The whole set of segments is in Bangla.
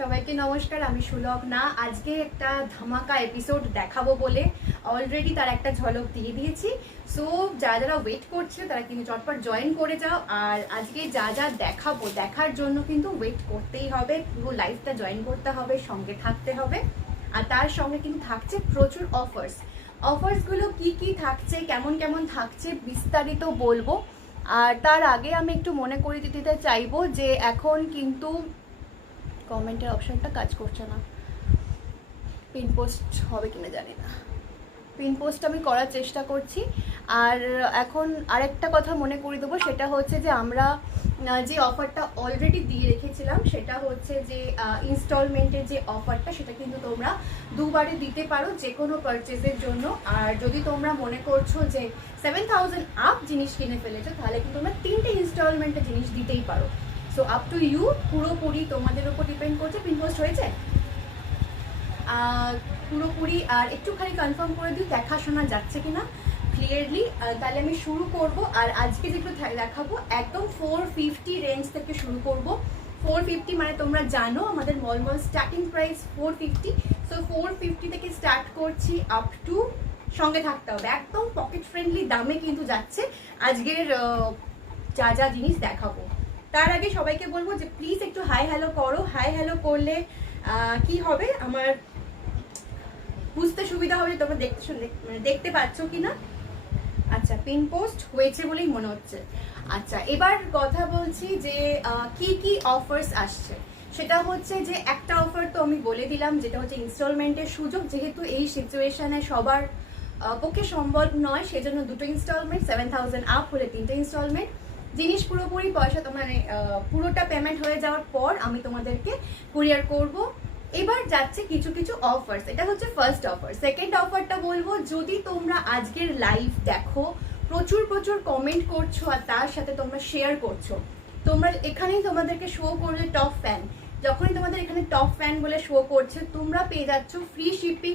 সবাইকে নমস্কার, আমি সুলগ্না। আজকে একটা ধামাকা এপিসোড দেখাবো বলে অলরেডি তার একটা ঝলক দিয়ে দিয়েছি। সো যারা যারা ওয়েট করছে তারা কিন্তু চটপট জয়েন করে যাও। আর আজকে যা যা দেখাবো দেখার জন্য কিন্তু ওয়েট করতেই হবে, পুরো লাইভটা জয়েন করতে হবে, সঙ্গে থাকতে হবে। আর তার সঙ্গে কিন্তু থাকছে প্রচুর অফার্সগুলো কি কি থাকছে, কেমন কেমন থাকছে বিস্তারিত বলবো। আর তার আগে আমি একটু মনে করিয়ে দিতে চাইবো যে এখন কিন্তু কমেন্টের অপশনটা কাজ করছে না, পিন পোস্ট হবে কিনা জানি না। পিন পোস্ট আমি করার চেষ্টা করছি। আর এখন আরেকটা কথা মনে করিয়ে দেবো, সেটা হচ্ছে যে আমরা যে অফারটা অলরেডি দিয়ে রেখেছিলাম সেটা হচ্ছে যে ইনস্টলমেন্টের যে অফারটা, সেটা কিন্তু তোমরা দুবারে দিতে পারো যে কোনো পারচেজের জন্য। আর যদি তোমরা মনে করছো যে 7000 আপ জিনিস কিনে ফেলেছো, তাহলে কিন্তু তোমরা 3টে ইনস্টলমেন্টের জিনিস দিতেই পারো। সো আপ টু ইউ, পুরোপুরি তোমাদের উপর ডিপেন্ড করছে। পিন পোস্ট হয়েছে পুরোপুরি। আর একটুখানি কনফার্ম করে দিই দেখাশোনা যাচ্ছে কিনা ক্লিয়ারলি, তাহলে আমি শুরু করব। আর আজকে যেগুলো দেখাবো একদম 450 রেঞ্জ থেকে শুরু করব। 450 মানে তোমরা জানো আমাদের মল স্টার্টিং প্রাইস 450। সো 450 থেকে স্টার্ট করছি আপ টু, সঙ্গে থাকতে হবে, একদম পকেট ফ্রেন্ডলি দামে কিন্তু যাচ্ছে আজকের যা যা জিনিস দেখাবো। তার আগে সবাইকে বলবো যে প্লিজ একটু হাই হ্যালো করো। হাই হ্যালো করলে কি হবে, আমার বুঝতে সুবিধা হবে তোমরা দেখতে পাচ্ছ কিনা। আচ্ছা, পিন পোস্ট হয়েছে বলেই মনে হচ্ছে। আচ্ছা, এবার কথা বলছি যে কি কি অফার্স আসছে। সেটা হচ্ছে যে একটা অফার তো আমি বলে দিলাম, যেটা হচ্ছে ইনস্টলমেন্টের সুযোগ। যেহেতু এই সিচুয়েশনে সবার পক্ষে সম্ভব নয়, সেজন্য 2টো ইনস্টলমেন্ট, 7000 আপ হলে 3টে ইনস্টলমেন্ট। জিনিস পুরোপুরি পয়সা তোমার পুরোটা পেমেন্ট হয়ে যাওয়ার পর আমি তোমাদেরকে কুরিয়ার করব। এবার যাচ্ছে কিছু কিছু অফার্স। এটা হচ্ছে ফার্স্ট অফার। সেকেন্ড অফারটা বলবো, যদি তোমরা আজকের লাইভ দেখো, প্রচুর প্রচুর কমেন্ট করছো আর তার সাথে তোমরা শেয়ার করছো, তোমরা এখানেই তোমাদেরকে শো করবে টপ ফ্যান। যখনই তোমাদের এখানে টপ ফ্যান বলে শো করছে, তোমরা পেয়ে যাচ্ছ ফ্রি শিপিং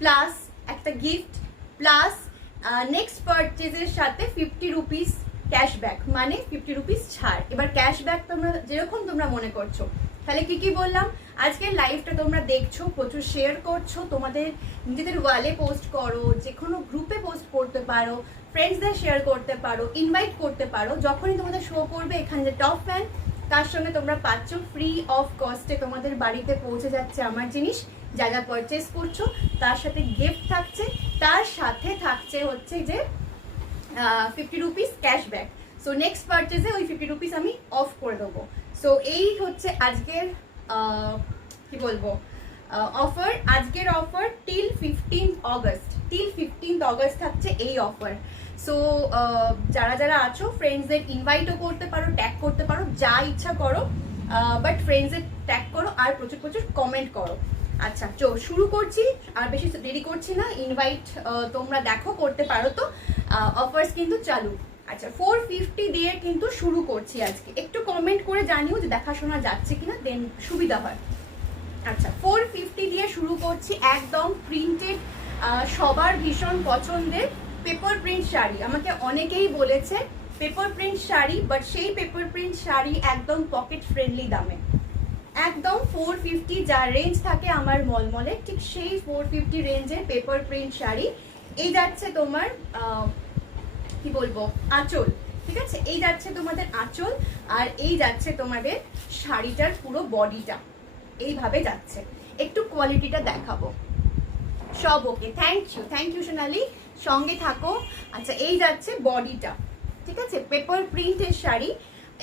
প্লাস একটা গিফট প্লাস নেক্সট পারচেজের সাথে 50 রুপিস ক্যাশব্যাক, মানে 50 রুপিস ছাড়। এবার ক্যাশব্যাক তোমরা যেরকম তোমরা মনে করছো। তাহলে কি কি বললাম, আজকের লাইভটা তোমরা দেখছো, প্রচুর শেয়ার করছো, তোমাদের নিজেদের ওয়ালে পোস্ট করো, যে কোনো গ্রুপে পোস্ট করতে পারো, ফ্রেন্ডসদের শেয়ার করতে পারো, ইনভাইট করতে পারো। যখনই তোমাদের শো করবে এখানে যে টপ ফ্যান, তার সঙ্গে তোমরা পাচ্ছ ফ্রি অফ কস্টে তোমাদের বাড়িতে পৌঁছে যাচ্ছে আমার জিনিস, যা যা পারচেস করছো তার সাথে গিফট থাকছে, তার সাথে থাকছে হচ্ছে যে 50 রুপিস ক্যাশব্যাক। সো নেক্সট পারচেজে ওই 50 রুপিস আমি অফ করে দেবো। সো এই হচ্ছে আজকের কি বলবো অফার। আজকের offer till 15th August, till 15th August থাকছে এই অফার। সো যারা যারা আছো ফ্রেন্ডসদের ইনভাইটও করতে পারো, ট্যাগ করতে পারো, যা ইচ্ছা করো, বাট ফ্রেন্ডসদের ট্যাগ করো আর প্রচুর প্রচুর কমেন্ট করো। আচ্ছা, শুরু করছি, আর বেশি দেরি করছি না। ইনভাইট তোমরা দেখো করতে পারো তো, অফার্স কিন্তু চালু। আচ্ছা, 450 দিয়ে কিন্তু শুরু করছি আজকে। একটু কমেন্ট করে জানিও যে দেখাশোনা যাচ্ছে কিনা, দেন সুবিধা হয়। আচ্ছা, 450 দিয়ে শুরু করছি, একদম প্রিন্টেড, সবার ভীষণ পছন্দের পেপার প্রিন্ট শাড়ি। আমাকে অনেকেই বলেছে পেপার প্রিন্ট শাড়ি, বাট সেই পেপার প্রিন্ট শাড়ি একদম পকেট ফ্রেন্ডলি দামে, একদম 450 যা রেঞ্জ থাকে আমার মলমলে, ঠিক সেই 450 রেঞ্জের পেপার প্রিন্ট শাড়ি। এই যাচ্ছে তোমার কি বলবো আঁচল, ঠিক আছে, এই যাচ্ছে তোমাদের আঁচল, আর এই যাচ্ছে তোমাদের শাড়িটার পুরো বডিটা, এইভাবে যাচ্ছে। একটু কোয়ালিটিটা দেখাবো। সব ওকে, থ্যাংক ইউ সোনালি, সঙ্গে থাকো। আচ্ছা, এই যাচ্ছে বডিটা, ঠিক আছে, পেপার প্রিন্টের শাড়ি।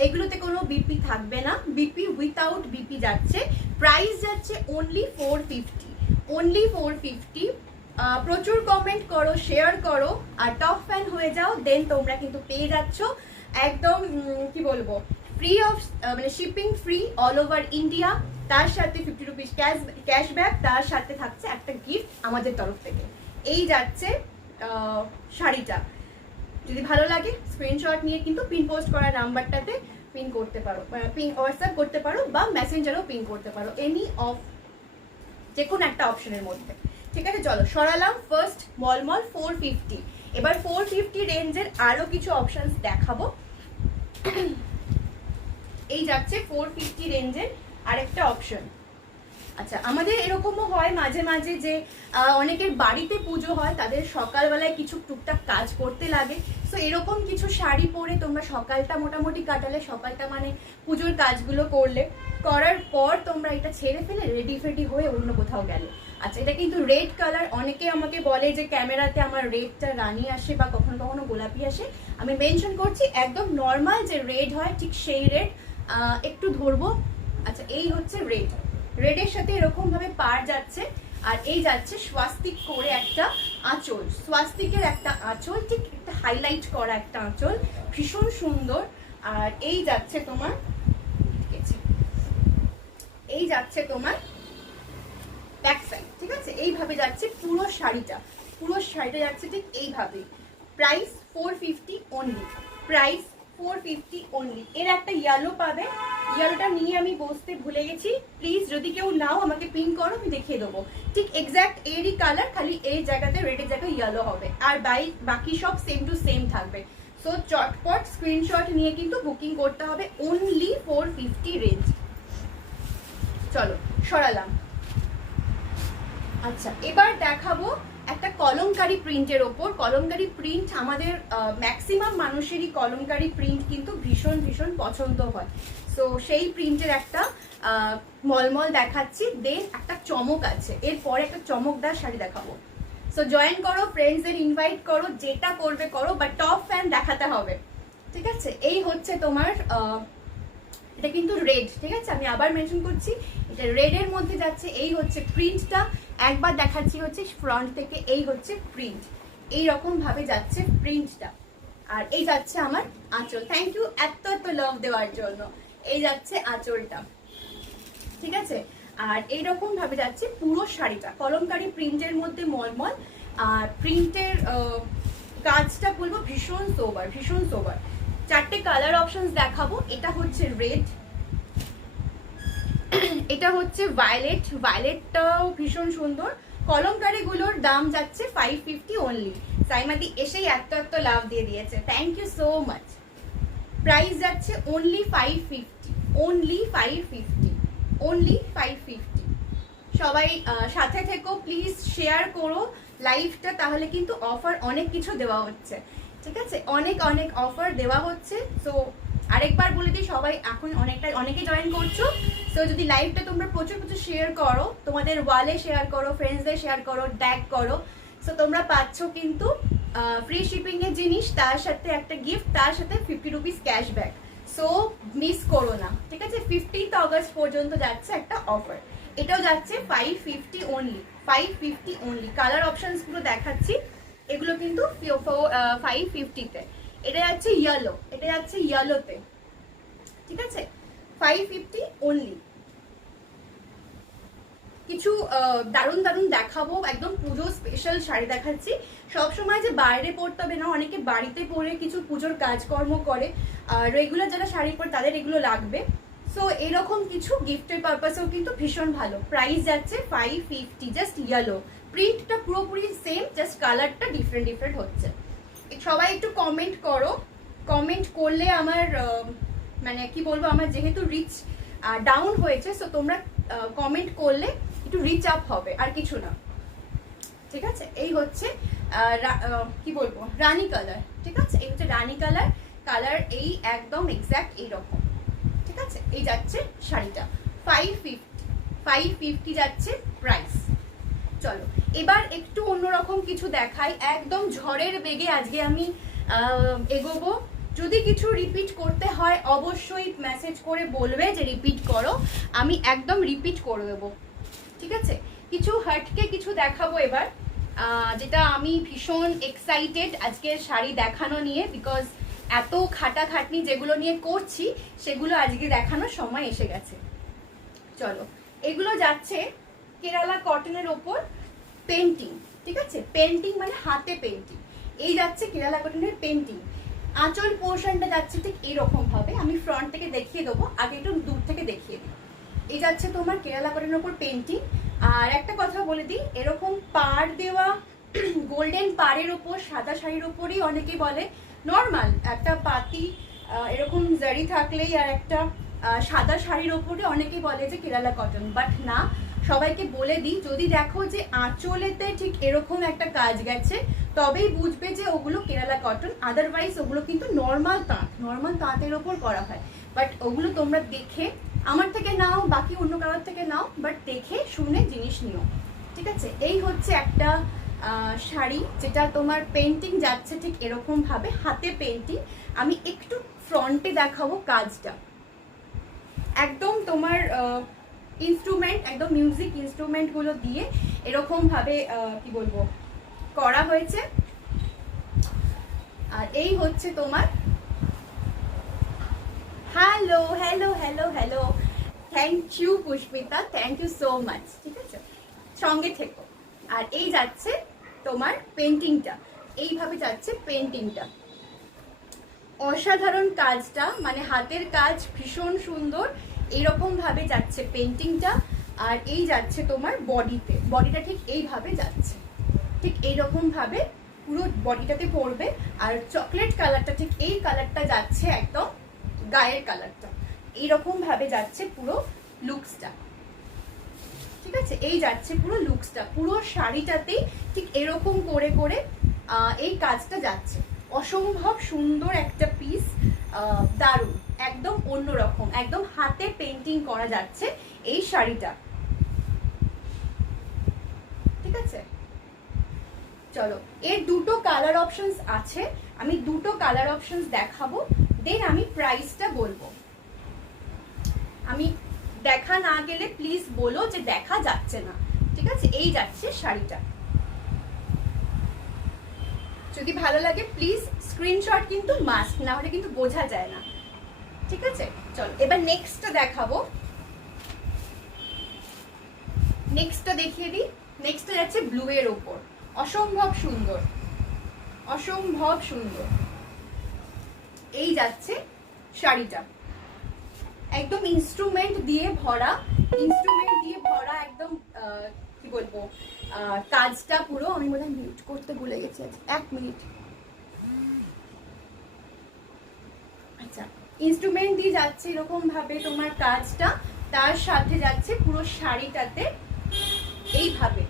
এগুলোতে কোনো বিপি থাকবে না, বিপি উইথাউট বিপি যাচ্ছে। প্রাইস যাচ্ছে অনলি 450, অনলি 450। প্রচুর কমেন্ট করো, শেয়ার করো আর টপ ফ্যান হয়ে যাও, দেন তোমরা কিন্তু পেয়ে যাচ্ছ একদম কি বলবো ফ্রি অফ, মানে shipping free all over India, তার সাথে 50 রুপিস ক্যাশব্যাক, তার সাথে থাকছে একটা গিফট আমাদের তরফ থেকে। এই যাচ্ছে শাড়িটা। যদি ভালো লাগে স্ক্রিনশট নিয়ে কিন্তু পিন পোস্ট করা নাম্বারটাতে পিন করতে পারো, পিন হোয়াটসঅ্যাপ করতে পারো বা মেসেঞ্জারও পিন করতে পারো, এনি অফ যে কোনো একটা অপশনের মধ্যে। ঠিক আছে, চলো সরালাম ফার্স্ট মলমল 450। এবার 450 রেঞ্জের আরো কিছু অপশনস দেখাবো। এই যাচ্ছে 450 রেঞ্জের আরেকটা অপশন। আচ্ছা, আমাদের এরকমও হয় মাঝে মাঝে যে অনেকের বাড়িতে পুজো হয়, তাদের সকালবেলায় কিছু টুকটাক কাজ করতে লাগে। সো এরকম কিছু শাড়ি পরে তোমরা সকালটা মোটামুটি কাটালে, সকালটা মানে পুজোর কাজগুলো করলে, করার পর তোমরা এটা ছেড়ে ফেলে রেডি ফেডি হয়ে অন্য কোথাও গেলে। আচ্ছা, এটা কিন্তু রেড কালার। অনেকে আমাকে বলে যে ক্যামেরাতে আমার রেডটা রানী আসে বা কখনো কখনো গোলাপি আসে। আমি মেনশন করছি একদম নর্মাল যে রেড হয় ঠিক সেই রেড। একটু ধরবো। আচ্ছা, এই হচ্ছে রেড। রেডের সাথে এরকম ভাবে পার যাচ্ছে, আর এই যাচ্ছে স্বাস্তিক করে একটা আঁচল, স্বাস্তিকের একটা আঁচল, ঠিক একটা হাইলাইট করা একটা আঁচল, ভীষণ সুন্দর। আর এই যাচ্ছে তোমার, এই যাচ্ছে তোমার ব্যাক সাইড, ঠিক আছে? এইভাবে যাচ্ছে পুরো শাড়িটা, পুরো শাড়িটা যাচ্ছে ঠিক এইভাবে। Price 450 only, price 450 only. এর একটা ইয়েলো পাবে, ইয়েলোটা নিয়ে আমি বসতে ভুলে গেছি, প্লিজ যদি কেউ নাও আমাকে পিন করো, আমি দেখিয়ে দেবো। ঠিক এক্স্যাক্ট এরই কালার, খালি এই জায়গাতে রেডের জায়গায় ইয়েলো হবে, আর বাকি সব সেম টু সেম থাকবে। সো চটপট স্ক্রিনশট নিয়ে কিন্তু বুকিং করতে হবে, অনলি 450 রেঞ্জ। চলো সরালাম। আচ্ছা, এবার দেখাবো একটা কলমকারি প্রিন্টের ওপর। কলমকারি প্রিন্ট আমাদের ম্যাক্সিমাম মানুষেরই কলমকারি প্রিন্ট কিন্তু ভীষণ ভীষণ পছন্দ হয়। সো সেই প্রিন্টের একটা মলমল দেখাচ্ছি, দেন একটা চমক আছে, এরপরে একটা চমকদার শাড়ি দেখাবো। সো জয়েন করো, ফ্রেন্ডসদের ইনভাইট করো, যেটা করবে করো, বাট টপ ফ্যান দেখাতে হবে, ঠিক আছে? এই হচ্ছে তোমার এটা কিন্তু রেড, ঠিক আছে? আমি আবার মেনশন করছি, এটা রেডের মধ্যে যাচ্ছে। এই হচ্ছে প্রিন্টটা, একবার দেখাচ্ছি হচ্ছে ফ্রন্ট থেকে। এই হচ্ছে প্রিন্ট, এই রকম ভাবে যাচ্ছে প্রিন্টটা। আর এই যাচ্ছে আমার আঁচল। থ্যাংক ইউ এত এত লাভ দেওয়ার জন্য। এই যাচ্ছে আঁচলটা, ঠিক আছে? আর এইরকম ভাবে যাচ্ছে পুরো শাড়িটা, কলমকারি প্রিন্টের মধ্যে মলমল। আর প্রিন্টের কাজটা বলবো ভীষণ সোবার, ভীষণ সোবার। চারটে কালার অপশনস দেখাবো। এটা হচ্ছে রেড, এটা হচ্ছে ভায়োলেট, ভায়োলেটটাও ভীষণ সুন্দর। কলমকারি গুলোর দাম যাচ্ছে 550 অনলি। সাইমাদি এসেই এত এত লাভ দিয়ে দিয়েছে, thank you so much. Price যাচ্ছে অনলি 550, অনলি 550, অনলি 550। সবাই সাথে থেকো প্লিজ, শেয়ার করো লাইভটা, তাহলে কিন্তু অফার অনেক কিছু দেওয়া হচ্ছে, ঠিক আছে? অনেক অনেক অফার দেওয়া হচ্ছে। সো আরেকবার বলে দিই, সবাই এখন অনেকে জয়েন করছো। সো যদি লাইভটা তোমরা প্রচুর প্রচুর শেয়ার করো, তোমাদের ওয়ালে শেয়ার করো, ফ্রেন্ডসদের শেয়ার করো, ট্যাগ করো, সো তোমরা পাচ্ছ কিন্তু ফ্রি শিপিং এর জিনিস, তার সাথে একটা গিফট, তার সাথে 50 রুপিস ক্যাশব্যাক। সো মিস করো না, ঠিক আছে? 15th অগস্ট পর্যন্ত যাচ্ছে একটা অফার। এটাও যাচ্ছে 550 অনলি, 550 অনলি। কালার অপশনস গুলো দেখাচ্ছি, এগুলো কিন্তু 550-তে। এটা যাচ্ছে ইয়েলো, এটা যাচ্ছে ইয়েলোতে, ঠিক আছে? 550 অনলি। কিছু দারুণ দারুণ দেখাবো, একদম পুজো স্পেশাল শাড়ি দেখাচ্ছি। সবসময় যে বাইরে পরতে হবে না, অনেকে বাড়িতে পরে কিছু পুজোর কাজকর্ম করে, রেগুলার যারা শাড়ি পরে তাদের এগুলো লাগবে। সো এরকম কিছু গিফটের পারপাসেও কিন্তু ভীষণ ভালো। প্রাইস যাচ্ছে 550, জাস্ট ইয়েলো। প্রিন্টটা পুরোপুরি সেম, জাস্ট কালারটা ডিফারেন্ট ডিফারেন্ট হচ্ছে। সবাই একটু কমেন্ট করো, কমেন্ট করলে আমার মানে কি বলবো, আমার যেহেতু রিচ ডাউন হয়েছে, সো তোমরা কমেন্ট করলে একটু রিচ আপ হবে, আর কিছু না, ঠিক আছে? এই হচ্ছে কি বলবো, রানী কালার, ঠিক আছে? এই হচ্ছে রানী কালার। কালার এই একদম এক্স্যাক্ট এইরকম, ঠিক আছে? এই যাচ্ছে শাড়িটা 550 যাচ্ছে প্রাইস। চলো এবার একটু অন্যরকম কিছু দেখাই, একদম ঝড়ের বেগে আজকে আমি এগোবো। যদি কিছু রিপিট করতে হয় অবশ্যই মেসেজ করে বলবে যে রিপিট করো, আমি একদম রিপিট করে দেবো, ঠিক আছে? কিছু হাটকে কিছু দেখাবো এবার, যেটা আমি ভীষণ এক্সাইটেড আজকের শাড়ি দেখানো নিয়ে, বিকজ এত খাটাখাটনি যেগুলো নিয়ে করছি সেগুলো আজকে দেখানোর সময় এসে গেছে। চলো, এগুলো যাচ্ছে কেরালা কটনের ওপর পেন্টিং, ঠিক আছে? পেন্টিং মানে হাতে পেন্টিং। এই যাচ্ছে কেরালা কটনের পেন্টিং। আঁচল পোর্শনটা যাচ্ছে ঠিক এইরকম ভাবে, আমি ফ্রন্ট থেকে দেখিয়ে দেবো, আগে একটু দূর থেকে দেখিয়ে দিই। এই যাচ্ছে তোমার কেরালা কটনের ওপর পেন্টিং। আর একটা কথা বলে দিই, এরকম পাড় দেওয়া গোল্ডেন পাড়ের ওপর সাদা শাড়ির ওপরই অনেকে বলে নর্মাল একটা পাতি এরকম জারি থাকলেই আর একটা সাদা শাড়ির ওপরে অনেকে বলে যে কেরালা কটন, বাট না, সবাইকে বলে দিই, যদি দেখো যে আঁচলেতে ঠিক এরকম একটা কাজ গেছে তবেই বুঝবে যে ওগুলো কেরালা কটন, আদারওয়াইজ ওগুলো কিন্তু নর্মাল তাঁতের ওপর করা হয়। বাট ওগুলো তোমরা দেখে আমার থেকে নাও, বাকি অন্য কারোর থেকে নাও, বাট দেখে শুনে জিনিস নিও, ঠিক আছে। এই হচ্ছে একটা শাড়ি যেটা তোমার পেন্টিং যাচ্ছে ঠিক এরকম ভাবে, হাতে পেন্টিং। আমি একটু ফ্রন্টে দেখাবো কাজটা, একদম তোমার ইনস্ট্রুমেন্ট, একদম মিউজিক ইনস্ট্রুমেন্ট গুলো দিয়ে এরকম ভাবে কি বলবো করা হয়েছে। আর এই হচ্ছে তোমার, hello hello hello hello, thank you Pushpita, thank you so much, ঠিক আছে, সঙ্গে থেকো। আর এই যাচ্ছে তোমার পেন্টিংটা, এইভাবে যাচ্ছে পেন্টিংটা, অসাধারণ কাজটা, মানে হাতের কাজ ভীষণ সুন্দর, এইরকম ভাবে যাচ্ছে পেন্টিংটা। আর এই যাচ্ছে তোমার বডিতে, বডিটা ঠিক এইভাবে যাচ্ছে, ঠিক এইরকম ভাবে পুরো বডিটাতে পড়বে। আর চকলেট কালারটা ঠিক এই কালারটা যাচ্ছে একদম গায়ের কালারটা, এইরকম ভাবে যাচ্ছে পুরো লুকসটা, ঠিক আছে। এই যাচ্ছে পুরো লুকসটা, পুরো শাড়িটাতেই ঠিক এরকম করে করে এই কাজটা যাচ্ছে। অসম্ভব সুন্দর একটা পিস, দারুণ, একদম অন্যরকম, একদম হাতে পেন্টিং করা যাচ্ছে এই শাড়িটা, ঠিক আছে। চলো, এর দুটো কালার অপশনস আছে, আমি দুটো কালার অপশনস দেখাবো, দেন আমি প্রাইসটা বলবো। আমি দেখা না গেলে প্লিজ বলো যে দেখা যাচ্ছে না, ঠিক আছে। এই যাচ্ছে শাড়িটা, যদি ভালো লাগে প্লিজ স্ক্রিনশট কিন্তু মাস্ট, না হলে কিন্তু বোঝা যায় না, ঠিক আছে। চলো এবার নেক্সটটা দেখাবো, নেক্সটটা দেখিয়ে দিই। নেক্সটটা যাচ্ছে ব্লু এর ওপর, অসম্ভব সুন্দর, অসম্ভব সুন্দর। এই যাচ্ছে শাড়িটা, একদম ইনস্ট্রুমেন্ট দিয়ে ভরা, ইনস্ট্রুমেন্ট দিয়ে ভরা একদম কি বলবো কাজটা পুরো। আমি মনে হয় মিউট করতে ভুলে গেছি, এক মিনিট। আচ্ছা, ইনস্ট্রুমেন্ট দিয়ে যাচ্ছে এরকম ভাবে তোমার কাজটা, তার সাথে যাচ্ছে পুরো শাড়িটাতে এইভাবে,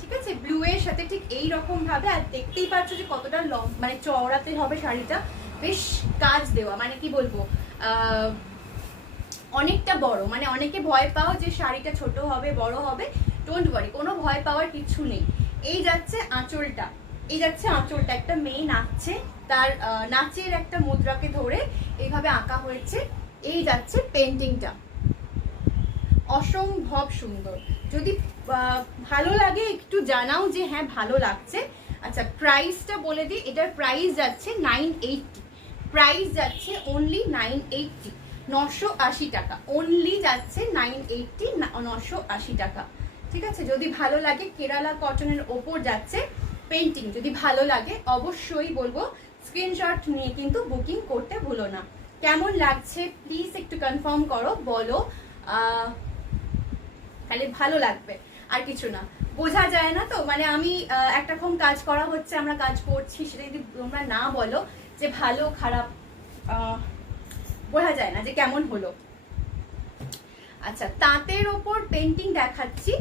ঠিক আছে, ব্লু এর সাথে ঠিক এই রকম ভাবে। আর দেখতেই পাচ্ছ যে কতটা লং, মানে চওড়াতে হবে শাড়িটা, বেশ কাজ দেওয়া, মানে কি বলবো অনেকটা বড়। মানে অনেকে ভয় পাও যে শাড়িটা ছোট হবে বড় হবে, ডোন্ট ওয়ারি, কোনো ভয় পাওয়ার কিছু নেই। এই যাচ্ছে আঁচলটা, এই যাচ্ছে আঁচলটা, একটা মেয়ে নাচছে, তার নাচের একটা মুদ্রাকে ধরে এইভাবে আঁকা হয়েছে। এই যাচ্ছে পেন্টিংটা, অসম্ভব সুন্দর। যদি ভালো লাগে একটু জানাও যে হ্যাঁ ভালো লাগছে। আচ্ছা, প্রাইসটা বলে দিই, এটার প্রাইস যাচ্ছে 980, প্রাইস যাচ্ছে অনলি 980, 980 টাকা, অনলি যাচ্ছে 980, 980 টাকা, ঠিক আছে। যদি ভালো লাগে, কেরালা কটনের ওপর যাচ্ছে পেন্টিং, যদি ভালো লাগে অবশ্যই বলবো স্ক্রিনশট নিয়ে কিন্তু বুকিং করতে ভুলো না। কেমন লাগছে প্লিজ একটু কনফার্ম করো, বলো, তাহলে ভালো লাগবে, আর কিছু না। বোঝা যায় না তো, মানে আমি একরকম কাজ করা হচ্ছে, আমরা কাজ করছি, সেটা যদি তোমরা না বলো যে ভালো খারাপ, বোঝা যায় না যে কেমন হলো। আচ্ছা, তাঁতের ওপর পেন্টিং দেখাচ্ছি,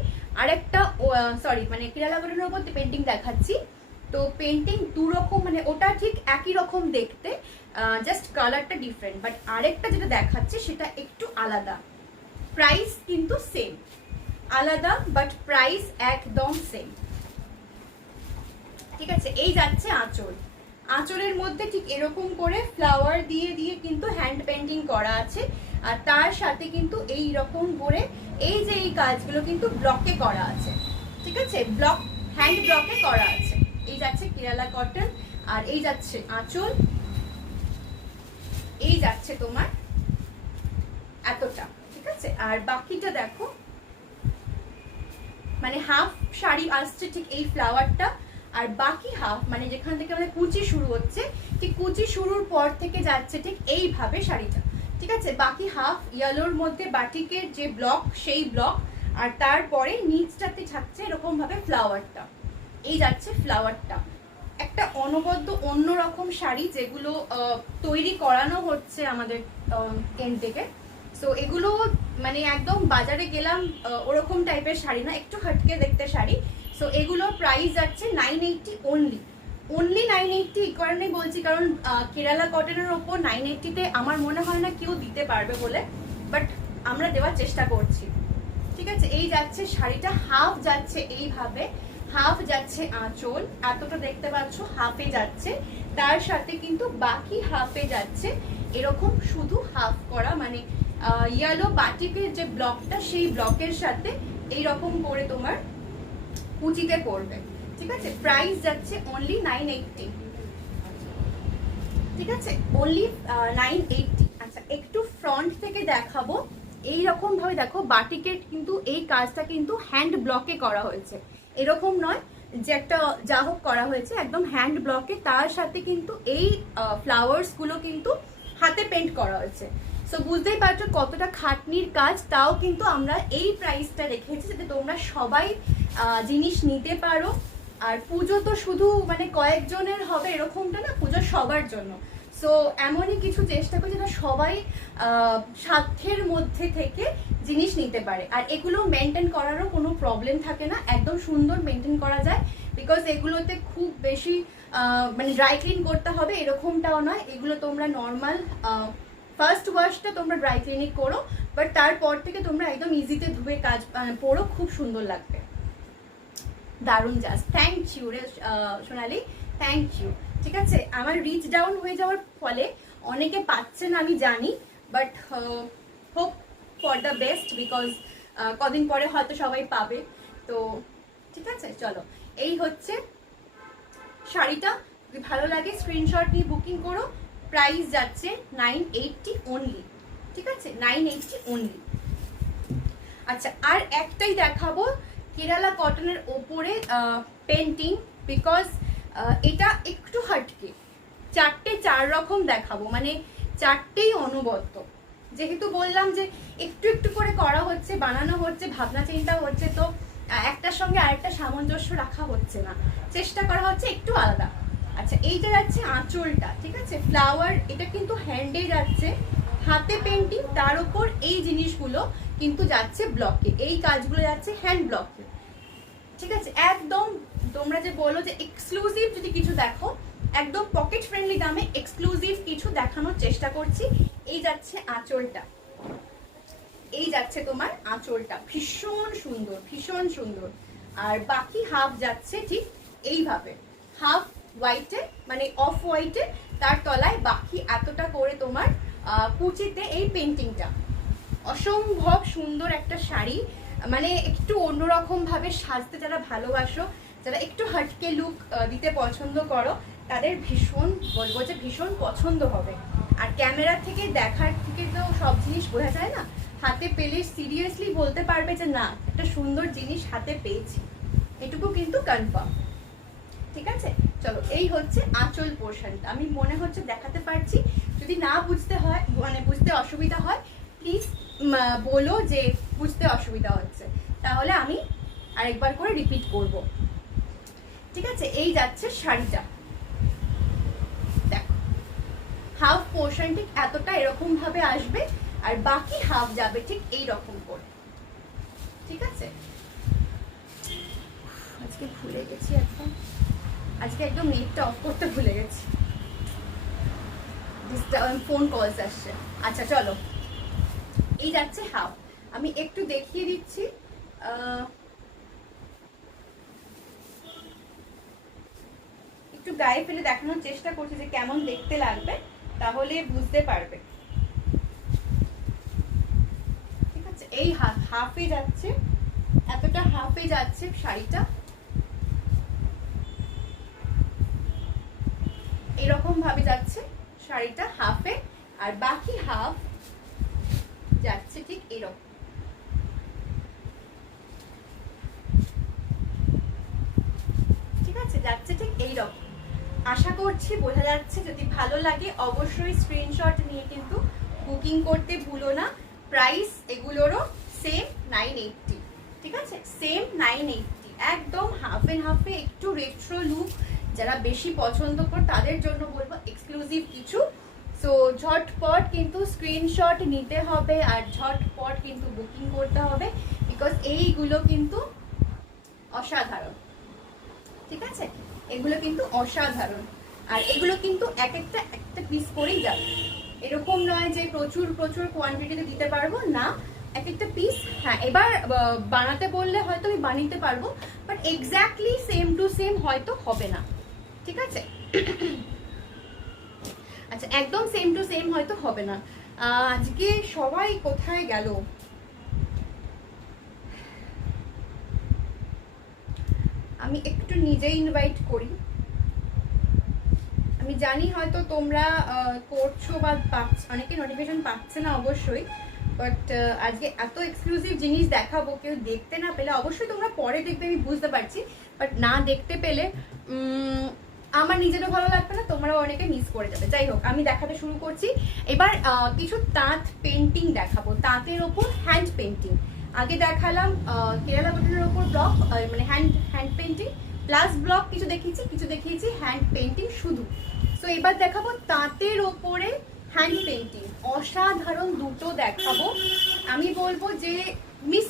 আরেকটা সরি মানে কেরালা কটনের ওপর পেন্টিং দেখাচ্ছি। তো পেন্টিং দু রকম, মানে ওটা ঠিক একই রকম দেখতে, জাস্ট কালারটা ডিফারেন্ট, বাট আরেকটা যেটা দেখাচ্ছে সেটা একটু আলাদা। প্রাইস কিন্তু সেম, আলাদা বাট প্রাইস একদম সেম, ঠিক আছে। এই যাচ্ছে আঁচল, আঁচলের মধ্যে ঠিক এরকম করে ফ্লাওয়ার দিয়ে দিয়ে কিন্তু হ্যান্ড পেন্টিং করা আছে। আর তার সাথে কিন্তু এই রকম করে এই যে এই কাজগুলো কিন্তু ব্লকে করা আছে, ঠিক আছে, ব্লক, হ্যান্ড ব্লকে করা আছে। এই যাচ্ছে কেরালা কটন, আর এই যাচ্ছে আঁচল, এই যাচ্ছে তোমার এতটা, ঠিক আছে। আর বাকিটা দেখো, মানে হাফ শাড়ি আসছে ঠিক এই ফ্লাওয়ারটা, আর বাকি হাফ মানে যেখান থেকে আমাদের কুচি শুরু হচ্ছে, ঠিক কুচি শুরুর পর থেকে যাচ্ছে ঠিক এইভাবে শাড়িটা, ঠিক আছে। বাকি হাফ ইয়েলোর মধ্যে বাটিকের যে ব্লক সেই ব্লক, আর তারপরে নিচটাতে থাকছে এরকম ভাবে ফ্লাওয়ারটা। এই যাচ্ছে ফ্লাওয়ারটা, একটা অনবদ্য অন্যরকম শাড়ি, যেগুলো তৈরি করানো হচ্ছে আমাদের এন্ড থেকে। সো এগুলো মানে একদম বাজারে গেলাম ওরকম টাইপের শাড়ি না, একটু হাটকে দেখতে শাড়ি। সো এগুলোর প্রাইস যাচ্ছে 980 অনলি। অনলি 980 এই কারণেই বলছি কারণ কেরালা কটনের ওপর 980-তে আমার মনে হয় না কেউ দিতে পারবে বলে, বাট আমরা দেওয়ার চেষ্টা করছি। ঠিক আছে, এই যাচ্ছে শাড়িটা, হাফ যাচ্ছে এইভাবে, হাফ যাচ্ছে আঁচল, এতটা দেখতে পাচ্ছ হাফে যাচ্ছে, তার সাথে কিন্তু বাকি হাফে যাচ্ছে এরকম শুধু হাফ করা, মানে ইয়েলো বাটিকের যে ব্লকটা সেই ব্লকের সাথে এইরকম করে তোমার কুচিতে পড়বে। ঠিক আছে, প্রাইস যাচ্ছে অনলি 980। ঠিক আছে, অনলি 980। আচ্ছা, একটু ফ্রন্ট থেকে দেখাবো। এইরকম ভাবে দেখো, বাটিকের কিন্তু এই কাজটা কিন্তু হ্যান্ড ব্লকে করা হয়েছে, এরকম নয় যে একটা যা হোক করা হয়েছে, একদম হ্যান্ড ব্লকে, তার সাথে কিন্তু এই ফ্লাওয়ার্স গুলো কিন্তু হাতে পেন্ট করা হয়েছে। সো বুঝতেই পারছো কতটা খাটনির কাজ, তাও কিন্তু আমরা এই প্রাইসটা রেখেছি যাতে তোমরা সবাই জিনিস নিতে পারো। আর পুজো তো শুধু মানে কয়েকজনের হবে এরকমটা না, পুজো সবার জন্য। সো এমনই কিছু চেষ্টা করি যেটা সবাই সাধ্যের মধ্যে থেকে জিনিস নিতে পারে, আর এগুলো মেনটেন করারও কোনো প্রবলেম থাকে না, একদম সুন্দর মেনটেন করা যায়। বিকজ এগুলোতে খুব বেশি মানে ড্রাই ক্লিন করতে হবে এরকমটাও নয়, এগুলো তোমরা নর্মাল ফার্স্ট ওয়াশটা তোমরা ড্রাই ক্লিনিং করো, বাট তারপর থেকে তোমরা একদম ইজিতে ধুয়ে কাজ পরো, খুব সুন্দর লাগবে। দারুণ জাস্ট, থ্যাংক ইউ রে সোনালি, থ্যাংক ইউ। ঠিক আছে, আমার রিচ ডাউন হয়ে যাওয়ার ফলে অনেকে পাচ্ছে না আমি জানি, but hope for the best, because কদিন পরে হয়তো সবাই পাবে। তো ঠিক আছে, চলো এই হচ্ছে শাড়িটা, যদি ভালো লাগে স্ক্রিনশট নিয়ে বুকিং করো। প্রাইস যাচ্ছে 980 অনলি। ঠিক আছে, 980 অনলি। আচ্ছা, আর একটাই দেখাবো কেরালা কটনের ওপরে পেন্টিং, বিকজ এটা একটু হাটকে, চারটে চার রকম দেখাবো, মানে চারটেই অনবদ্য। যেহেতু বললাম যে একটু একটু করে করা হচ্ছে, বানানো হচ্ছে, ভাবনা চিন্তা হচ্ছে, তো একটার সঙ্গে আরেকটা সামঞ্জস্য রাখা হচ্ছে না, চেষ্টা করা হচ্ছে একটু আলাদা। আচ্ছা, এইটা যাচ্ছে আঁচলটা। ঠিক আছে, ফ্লাওয়ার, এটা কিন্তু হ্যান্ডে যাচ্ছে, হাতে পেন্টিং, তার উপর এই জিনিসগুলো কিন্তু যাচ্ছে ব্লকে, এই কাজগুলো যাচ্ছে হ্যান্ড ব্লকে। ঠিক আছে, একদম তোমরা যে বলো যে এক্সক্লুসিভ যদি কিছু দেখো, একদম পকেট ফ্রেন্ডলি দামে এক্সক্লুসিভ কিছু দেখানোর চেষ্টা করছি। এই যাচ্ছে আঁচলটা, এই যাচ্ছে তোমার আঁচলটা, ভীষণ সুন্দর, ভীষণ সুন্দর। আর বাকি হাফ যাচ্ছে ঠিক এইভাবে, হাফ হোয়াইটে, মানে অফ হোয়াইটে, তার তলায় বাকি এতটা করে তোমার কুচিতে এই পেন্টিংটা। অসম্ভব সুন্দর একটা শাড়ি, মানে একটু অন্যরকম ভাবে সাজতে যারা ভালোবাসো, যারা একটু হাটকে লুক দিতে পছন্দ করো, তাদের ভীষণ বলবো যে ভীষণ পছন্দ হবে। আর ক্যামেরা থেকে দেখার থেকে তো সব জিনিস বোঝা যায় না, হাতে পেলে সিরিয়াসলি বলতে পারবে যে না, একটা সুন্দর জিনিস হাতে পেয়েছি, এটুকু কিন্তু কনফার্ম। ঠিক আছে, চলো এই হচ্ছে আঁচল পোর্শনটা, আমি মনে হচ্ছে দেখাতে পারছি। যদি না বুঝতে হয়, মানে বুঝতে অসুবিধা হয়, প্লিজ বলো যে বুঝতে অসুবিধা হচ্ছে, তাহলে আমি আরেকবার করে রিপিট করব। ঠিক আছে, এই যাচ্ছে শাড়িটা, দেখো হাফ পোর্শন ঠিক এতটা এরকম ভাবে আসবে, আর বাকি হাফ যাবে ঠিক এই রকম করে। ঠিক আছে, আজকে ভুলে গেছি একদম, আজকে একদম নেটটা অফ করতে ভুলে গেছি, ফোন কলস আসছে। আচ্ছা চলো, এই যাচ্ছে হাফ, আমি একটু দেখিয়ে দিচ্ছি। একটু গায়ে ফেলে দেখানোর চেষ্টা করছি যে কেমন দেখতে লাগবে, তাহলে বুঝতে পারবে। ঠিক আছে, এই হাফে যাচ্ছে, এতটা হাফে যাচ্ছে শাড়িটা, এরকম ভাবে যাচ্ছে শাড়িটা হাফে, আর বাকি হাফ যাচ্ছে ঠিক এরকম। ঠিক আছে, যাচ্ছে ঠিক এইরকম। আশা করছি বোঝা যাচ্ছে, যদি ভালো লাগে অবশ্যই স্ক্রিনশট নিয়ে কিন্তু বুকিং করতে ভুলো না। প্রাইস এগুলোরও সেম 980। ঠিক আছে, সেম 980, একদম হাফ এন্ড হাফে, একটু রেট্রো লুক যারা বেশি পছন্দ করে তাদের জন্য বলবো এক্সক্লুসিভ কিছু। সো ঝটপট কিন্তু স্ক্রিনশট নিতে হবে আর ঝটপট কিন্তু বুকিং করতে হবে, বিকজ এইগুলো কিন্তু অসাধারণ, ঠিক আছে? এগুলো কিন্তু অসাধারণ, আর এগুলো কিন্তু এক একটা একটা পিস করেই যাবে, এরকম নয় যে প্রচুর প্রচুর কোয়ান্টিটিতে দিতে পারবো না, এক একটা পিস। হ্যাঁ, এবার বানাতে বললে হয়তো আমি বানিয়ে পারবো, but exactly same to same হয়তো হবে না, ঠিক আছে? আচ্ছা, একদম সেম টু সেম হয়তো হবে না। আজকে সবাই কোথায় গেল? আমি একটু নিজেই ইনভাইট করি। আমি জানি হয়তো তোমরা করছো বা অনেকে নোটিফিকেশন পাচ্ছে না অবশ্যই, বাট আজকে এত এক্সক্লুসিভ জিনিস দেখাবো, কেউ দেখতে না পেলে অবশ্যই তোমরা পরে দেখবে, আমি বুঝতে পারছি, বাট না দেখতে পেলে আমার নিজেরও ভালো লাগবে না, তোমরাও অনেকে মিস করে যাবে। যাই হোক, আমি দেখাতে শুরু করছি। এবার কিছু তাঁত পেন্টিং দেখাবো, তাঁতের ওপর হ্যান্ড পেন্টিং। আগে দেখালাম কেরালা বটনের ওপর ব্লক, মানে হ্যান্ড পেন্টিং প্লাস ব্লক, কিছু দেখিয়েছি হ্যান্ড পেন্টিং শুধু। সো এবার দেখাবো তাঁতের ওপরে হ্যান্ড পেন্টিং, অসাধারণ দুটো দেখাবো। আমি বলবো যে মিস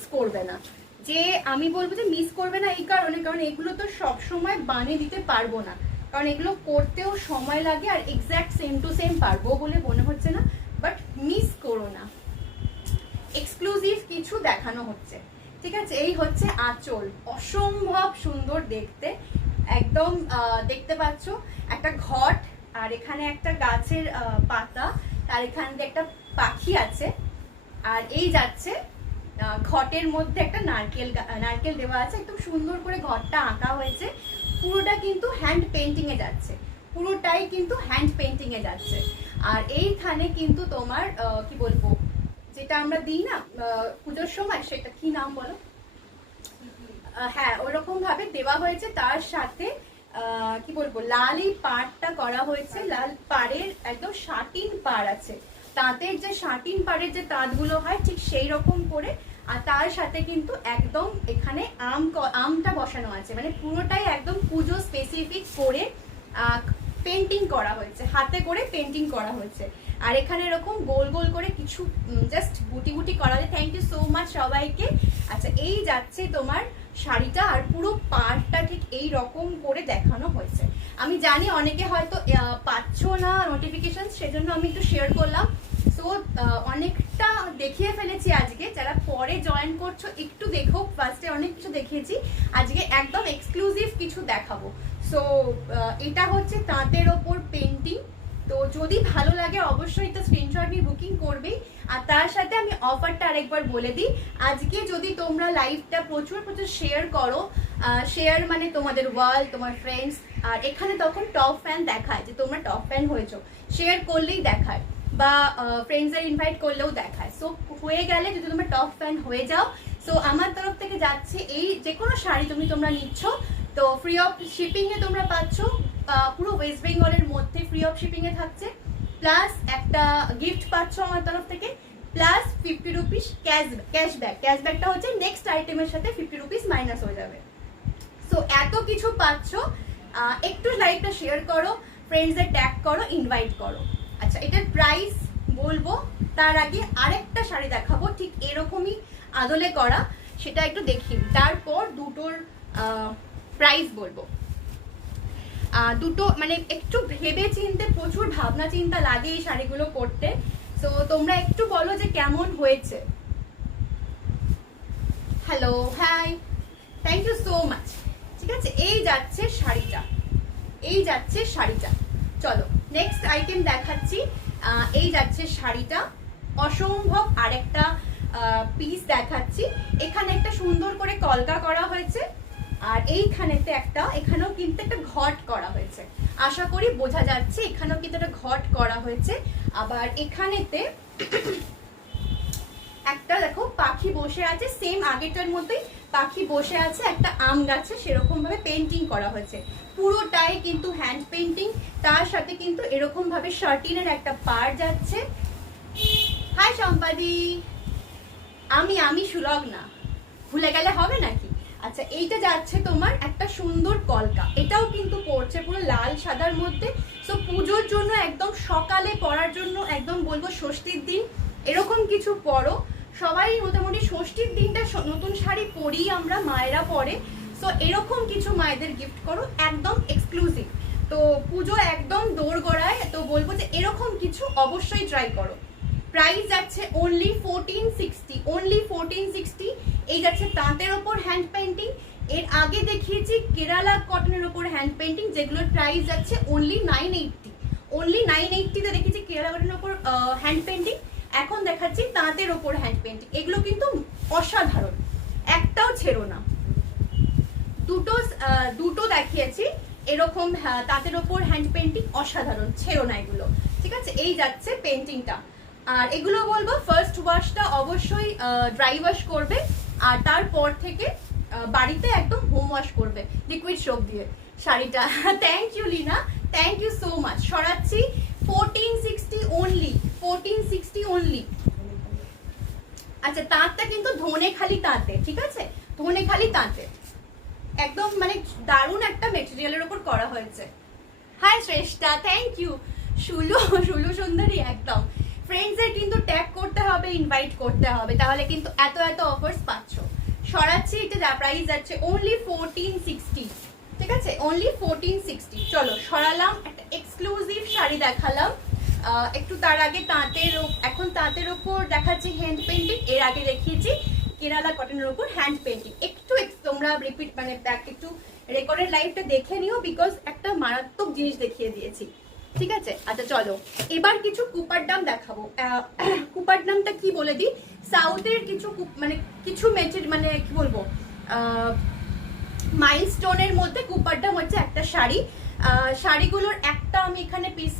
করবে না, এই কারণে, কারণ এগুলো তো সব সময় বানিয়ে দিতে পারবো না, কারণ এগুলো করতেও সময় লাগে, আর এক্স্যাক্ট সেম টু সেম পারবো বলে মনে হচ্ছে না, বাট মিস করো না, এক্সক্লুসিভ কিছু দেখানো হচ্ছে, ঠিক আছে? এই হচ্ছে আঁচল, অসম্ভব সুন্দর দেখতে, একদম দেখতে পাচ্ছ একটা ঘট, আর এখানে একটা গাছের পাতা, আর এখানে একটা পাখি আছে, আর এই যাচ্ছে ঘটের মধ্যে একটা নারকেল দেওয়া আছে, একদম সুন্দর করে ঘরটা আঁকা হয়েছে, পুরোটা কিন্তু হ্যান্ড পেন্টিং এ যাচ্ছে, পুরোটাই কিন্তু হ্যান্ড পেন্টিং এ যাচ্ছে। আর এইখানে কিন্তু তোমার কি বলবো, যেটা আমরা দিই না পুজোর সময়, সেটা কি নাম বলো? হ্যাঁ, ওরকম ভাবে দেওয়া হয়েছে, তার সাথে কি বলবো, লাল এই পাড়টা করা হয়েছে, লাল পাড়ের একদম শাটিন পাড় আছে, তাঁতের যে শাটিন পাড়ের যে তাঁতগুলো হয় ঠিক সেই রকম করে, আর তার সাথে কিন্তু একদম এখানে আমটা বসানো আছে, মানে পুরোটাই একদম পুজো স্পেসিফিক করে পেন্টিং করা হয়েছে, হাতে করে পেন্টিং করা হয়েছে। আর এখানে এরকম গোল গোল করে কিছু জাস্ট বুটি বুটি করা হয়েছে। থ্যাংক ইউ সো মাচ সবাইকে। আচ্ছা, এই যাচ্ছে তোমার শাড়িটা, আর পুরো পাড়টা ঠিক এই রকম করে দেখানো হয়েছে। আমি জানি অনেকে হয়তো পাচ্ছ না নোটিফিকেশন, সেজন্য আমি একটু শেয়ার করলাম। সো অনেকটা দেখিয়ে ফেলেছি আজকে, যারা পরে জয়েন করছো একটু দেখো, ফার্স্টে অনেক কিছু দেখিয়েছি, আজকে একদম এক্সক্লুসিভ কিছু দেখাবো। সো এটা হচ্ছে তাঁতের ওপর পেন্টিং, তো যদি ভালো লাগে অবশ্যই তো স্ক্রিনশট নিয়ে বুকিং করবেই। আর তার সাথে আমি অফারটা আরেকবার বলে দিই, আজকে যদি তোমরা লাইভটা প্রচুর প্রচুর শেয়ার করো, শেয়ার মানে তোমাদের ওয়াল, তোমার ফ্রেন্ডস, আর এখানে তখন টপ ফ্যান দেখায় যে তোমরা টপ ফ্যান হয়েছো, শেয়ার করলেই দেখায়, বা ফ্রেন্ডসদের ইনভাইট করলেও দেখায়। সো হয়ে গেলে যদি তোমরা টপ ফ্যান হয়ে যাও, সো আমার তরফ থেকে যাচ্ছে এই যে কোনো শাড়ি তোমরা নিচ্ছ, তো ফ্রি অফ শিপিং এ তোমরা পাচ্ছ, পুরো ওয়েস্ট বেঙ্গলের মধ্যে ফ্রি অফ শিপিং এ থাকছে, প্লাস একটা গিফট পাচ্ছ আমার তরফ থেকে, প্লাস 50 রুপিস ক্যাশব্যাক। ক্যাশব্যাকটা হচ্ছে নেক্সট আইটেমের সাথে 50 রুপিস মাইনাস হয়ে যাবে। সো এত কিছু পাচ্ছ, একটু লাইভটা শেয়ার করো, ফ্রেন্ডসদের ট্যাগ করো, ইনভাইট করো। আচ্ছা, এটার প্রাইস বলবো, তার আগে আরেকটা শাড়ি দেখাবো ঠিক এরকমই আদলে করা, সেটা একটু দেখি, তারপর দুটোর প্রাইস বলবো। দুটো মানে একটু ভেবে চিনতে, প্রচুর ভাবনা চিন্তা লাগে এই শাড়িগুলো করতে। তো তোমরা একটু বলো যে কেমন হয়েছে। Hello, hi, thank you so much. ঠিক আছে, এই যাচ্ছে শাড়িটা, চলো নেক্সট আইটেম দেখাচ্ছি। এই যাচ্ছে শাড়িটা, অসম্ভব আরেকটা পিস দেখাচ্ছি। এখানে একটা সুন্দর করে কলকা করা হয়েছে, আর এইখানেতে এখানেও কিন্তু একটা ঘট করা হয়েছে, আশা করি বোঝা যাচ্ছে, এখানেও কিন্তু একটা ঘট করা হয়েছে। আবার এখানেতে একটা দেখো পাখি বসে আছে, সেম আগেরটার মতোই পাখি বসে আছে একটা আম গাছে, সেরকম ভাবে পেন্টিং করা হয়েছে, পুরোটাই কিন্তু হ্যান্ড পেন্টিং। তার সাথে কিন্তু এরকম ভাবে শার্টিনের একটা পার যাচ্ছে। হাই সম্পাদি, আমি সুলগ না, ভুলে গেলে হবে নাকি? আচ্ছা, এইটা যাচ্ছে তোমার একটা সুন্দর কলকা, এটাও কিন্তু পড়ছে পুরো লাল সাদার মধ্যে, সো পুজোর জন্য একদম সকালে পরার জন্য একদম বলবো ষষ্ঠীর দিন এরকম কিছু পরো। সবাই মোটামুটি ষষ্ঠীর দিনটা নতুন শাড়ি পরি আমরা, মায়েরা পরে। সো এরকম কিছু মায়েদের গিফট করো, একদম এক্সক্লুসিভ। তো পুজো একদম দোরগোড়ায়, তো বলবো যে এরকম কিছু অবশ্যই ট্রাই করো। প্রাইস যাচ্ছে অনলি 1460, অনলি 1460। এই যাচ্ছে তাঁতের ওপর হ্যান্ড পেন্টিং। এর আগে দেখিয়েছি কেরালা কটনের ওপর হ্যান্ড পেন্টিং, যেগুলোর প্রাইস যাচ্ছে অনলি 980। অনলি 980 তে দেখেছি কেরালা কটনের ওপর হ্যান্ড পেন্টিং। এখন দেখাচ্ছি তাঁতের ওপর হ্যান্ড পেন্টিং। এগুলো কিন্তু অসাধারণ, একটাও ছেড়ো না। দুটো দেখিয়েছি এরকম তাঁতের ওপর হ্যান্ড পেন্টিং, অসাধারণ, ছেড়ো না এগুলো। ঠিক আছে, এই যাচ্ছে পেন্টিংটা। আর এগুলো বলবো ফার্স্ট ওয়াশটা অবশ্যই ড্রাই ওয়াশ করবে, আর তারপর থেকে বাড়িতে একদম হোম ওয়াশ করবে লিকুইড সোপ দিয়ে শাড়িটা। Thank you Leena, thank you so much. সরাচ্ছি 1460 অনলি, 1460 অনলি। আচ্ছা, তাঁতটা কিন্তু ধনেখালি তাঁতে, ঠিক আছে, ধনেখালি তাঁতে একদম মানে দারুণ একটা মেটেরিয়ালের উপর করা হয়েছে। Hi Shreshtha, thank you. শুলু সুন্দরী, একদম ফ্রেন্ডসদের কিন্তু ট্যাগ করতে হবে, ইনভাইট করতে হবে, তাহলে কিন্তু এত এত অফার্স পাচ্ছ। সরাচ্ছি, এটা প্রাইস যাচ্ছে অনলি 1460। ঠিক আছে, অনলি 1460। চলো সরালাম, একটা এক্সক্লুসিভ শাড়ি দেখালাম। একটু তার আগে এখন তাঁতের ওপর দেখাচ্ছি হ্যান্ড পেন্টিং। এর আগে দেখিয়েছি কেরালা কটনের ওপর হ্যান্ড পেন্টিং। একটু তোমরা রিপিট মানে একটু রেকর্ডেড লাইভটা দেখে নিও, বিকজ একটা মারাত্মক জিনিস দেখিয়ে দিয়েছি। ঠিক আছে, আচ্ছা চলো এবার কিছু কুপারডাম দেখাবো। কুপারডামটা কি বলে দিই, সাউথের কিছু মানে কিছু মানে কি বলবো, মাইলস্টোনের মধ্যে কুপারডাম হচ্ছে একটা শাড়ি। শাড়িগুলোর একটা আমি এখানে পিস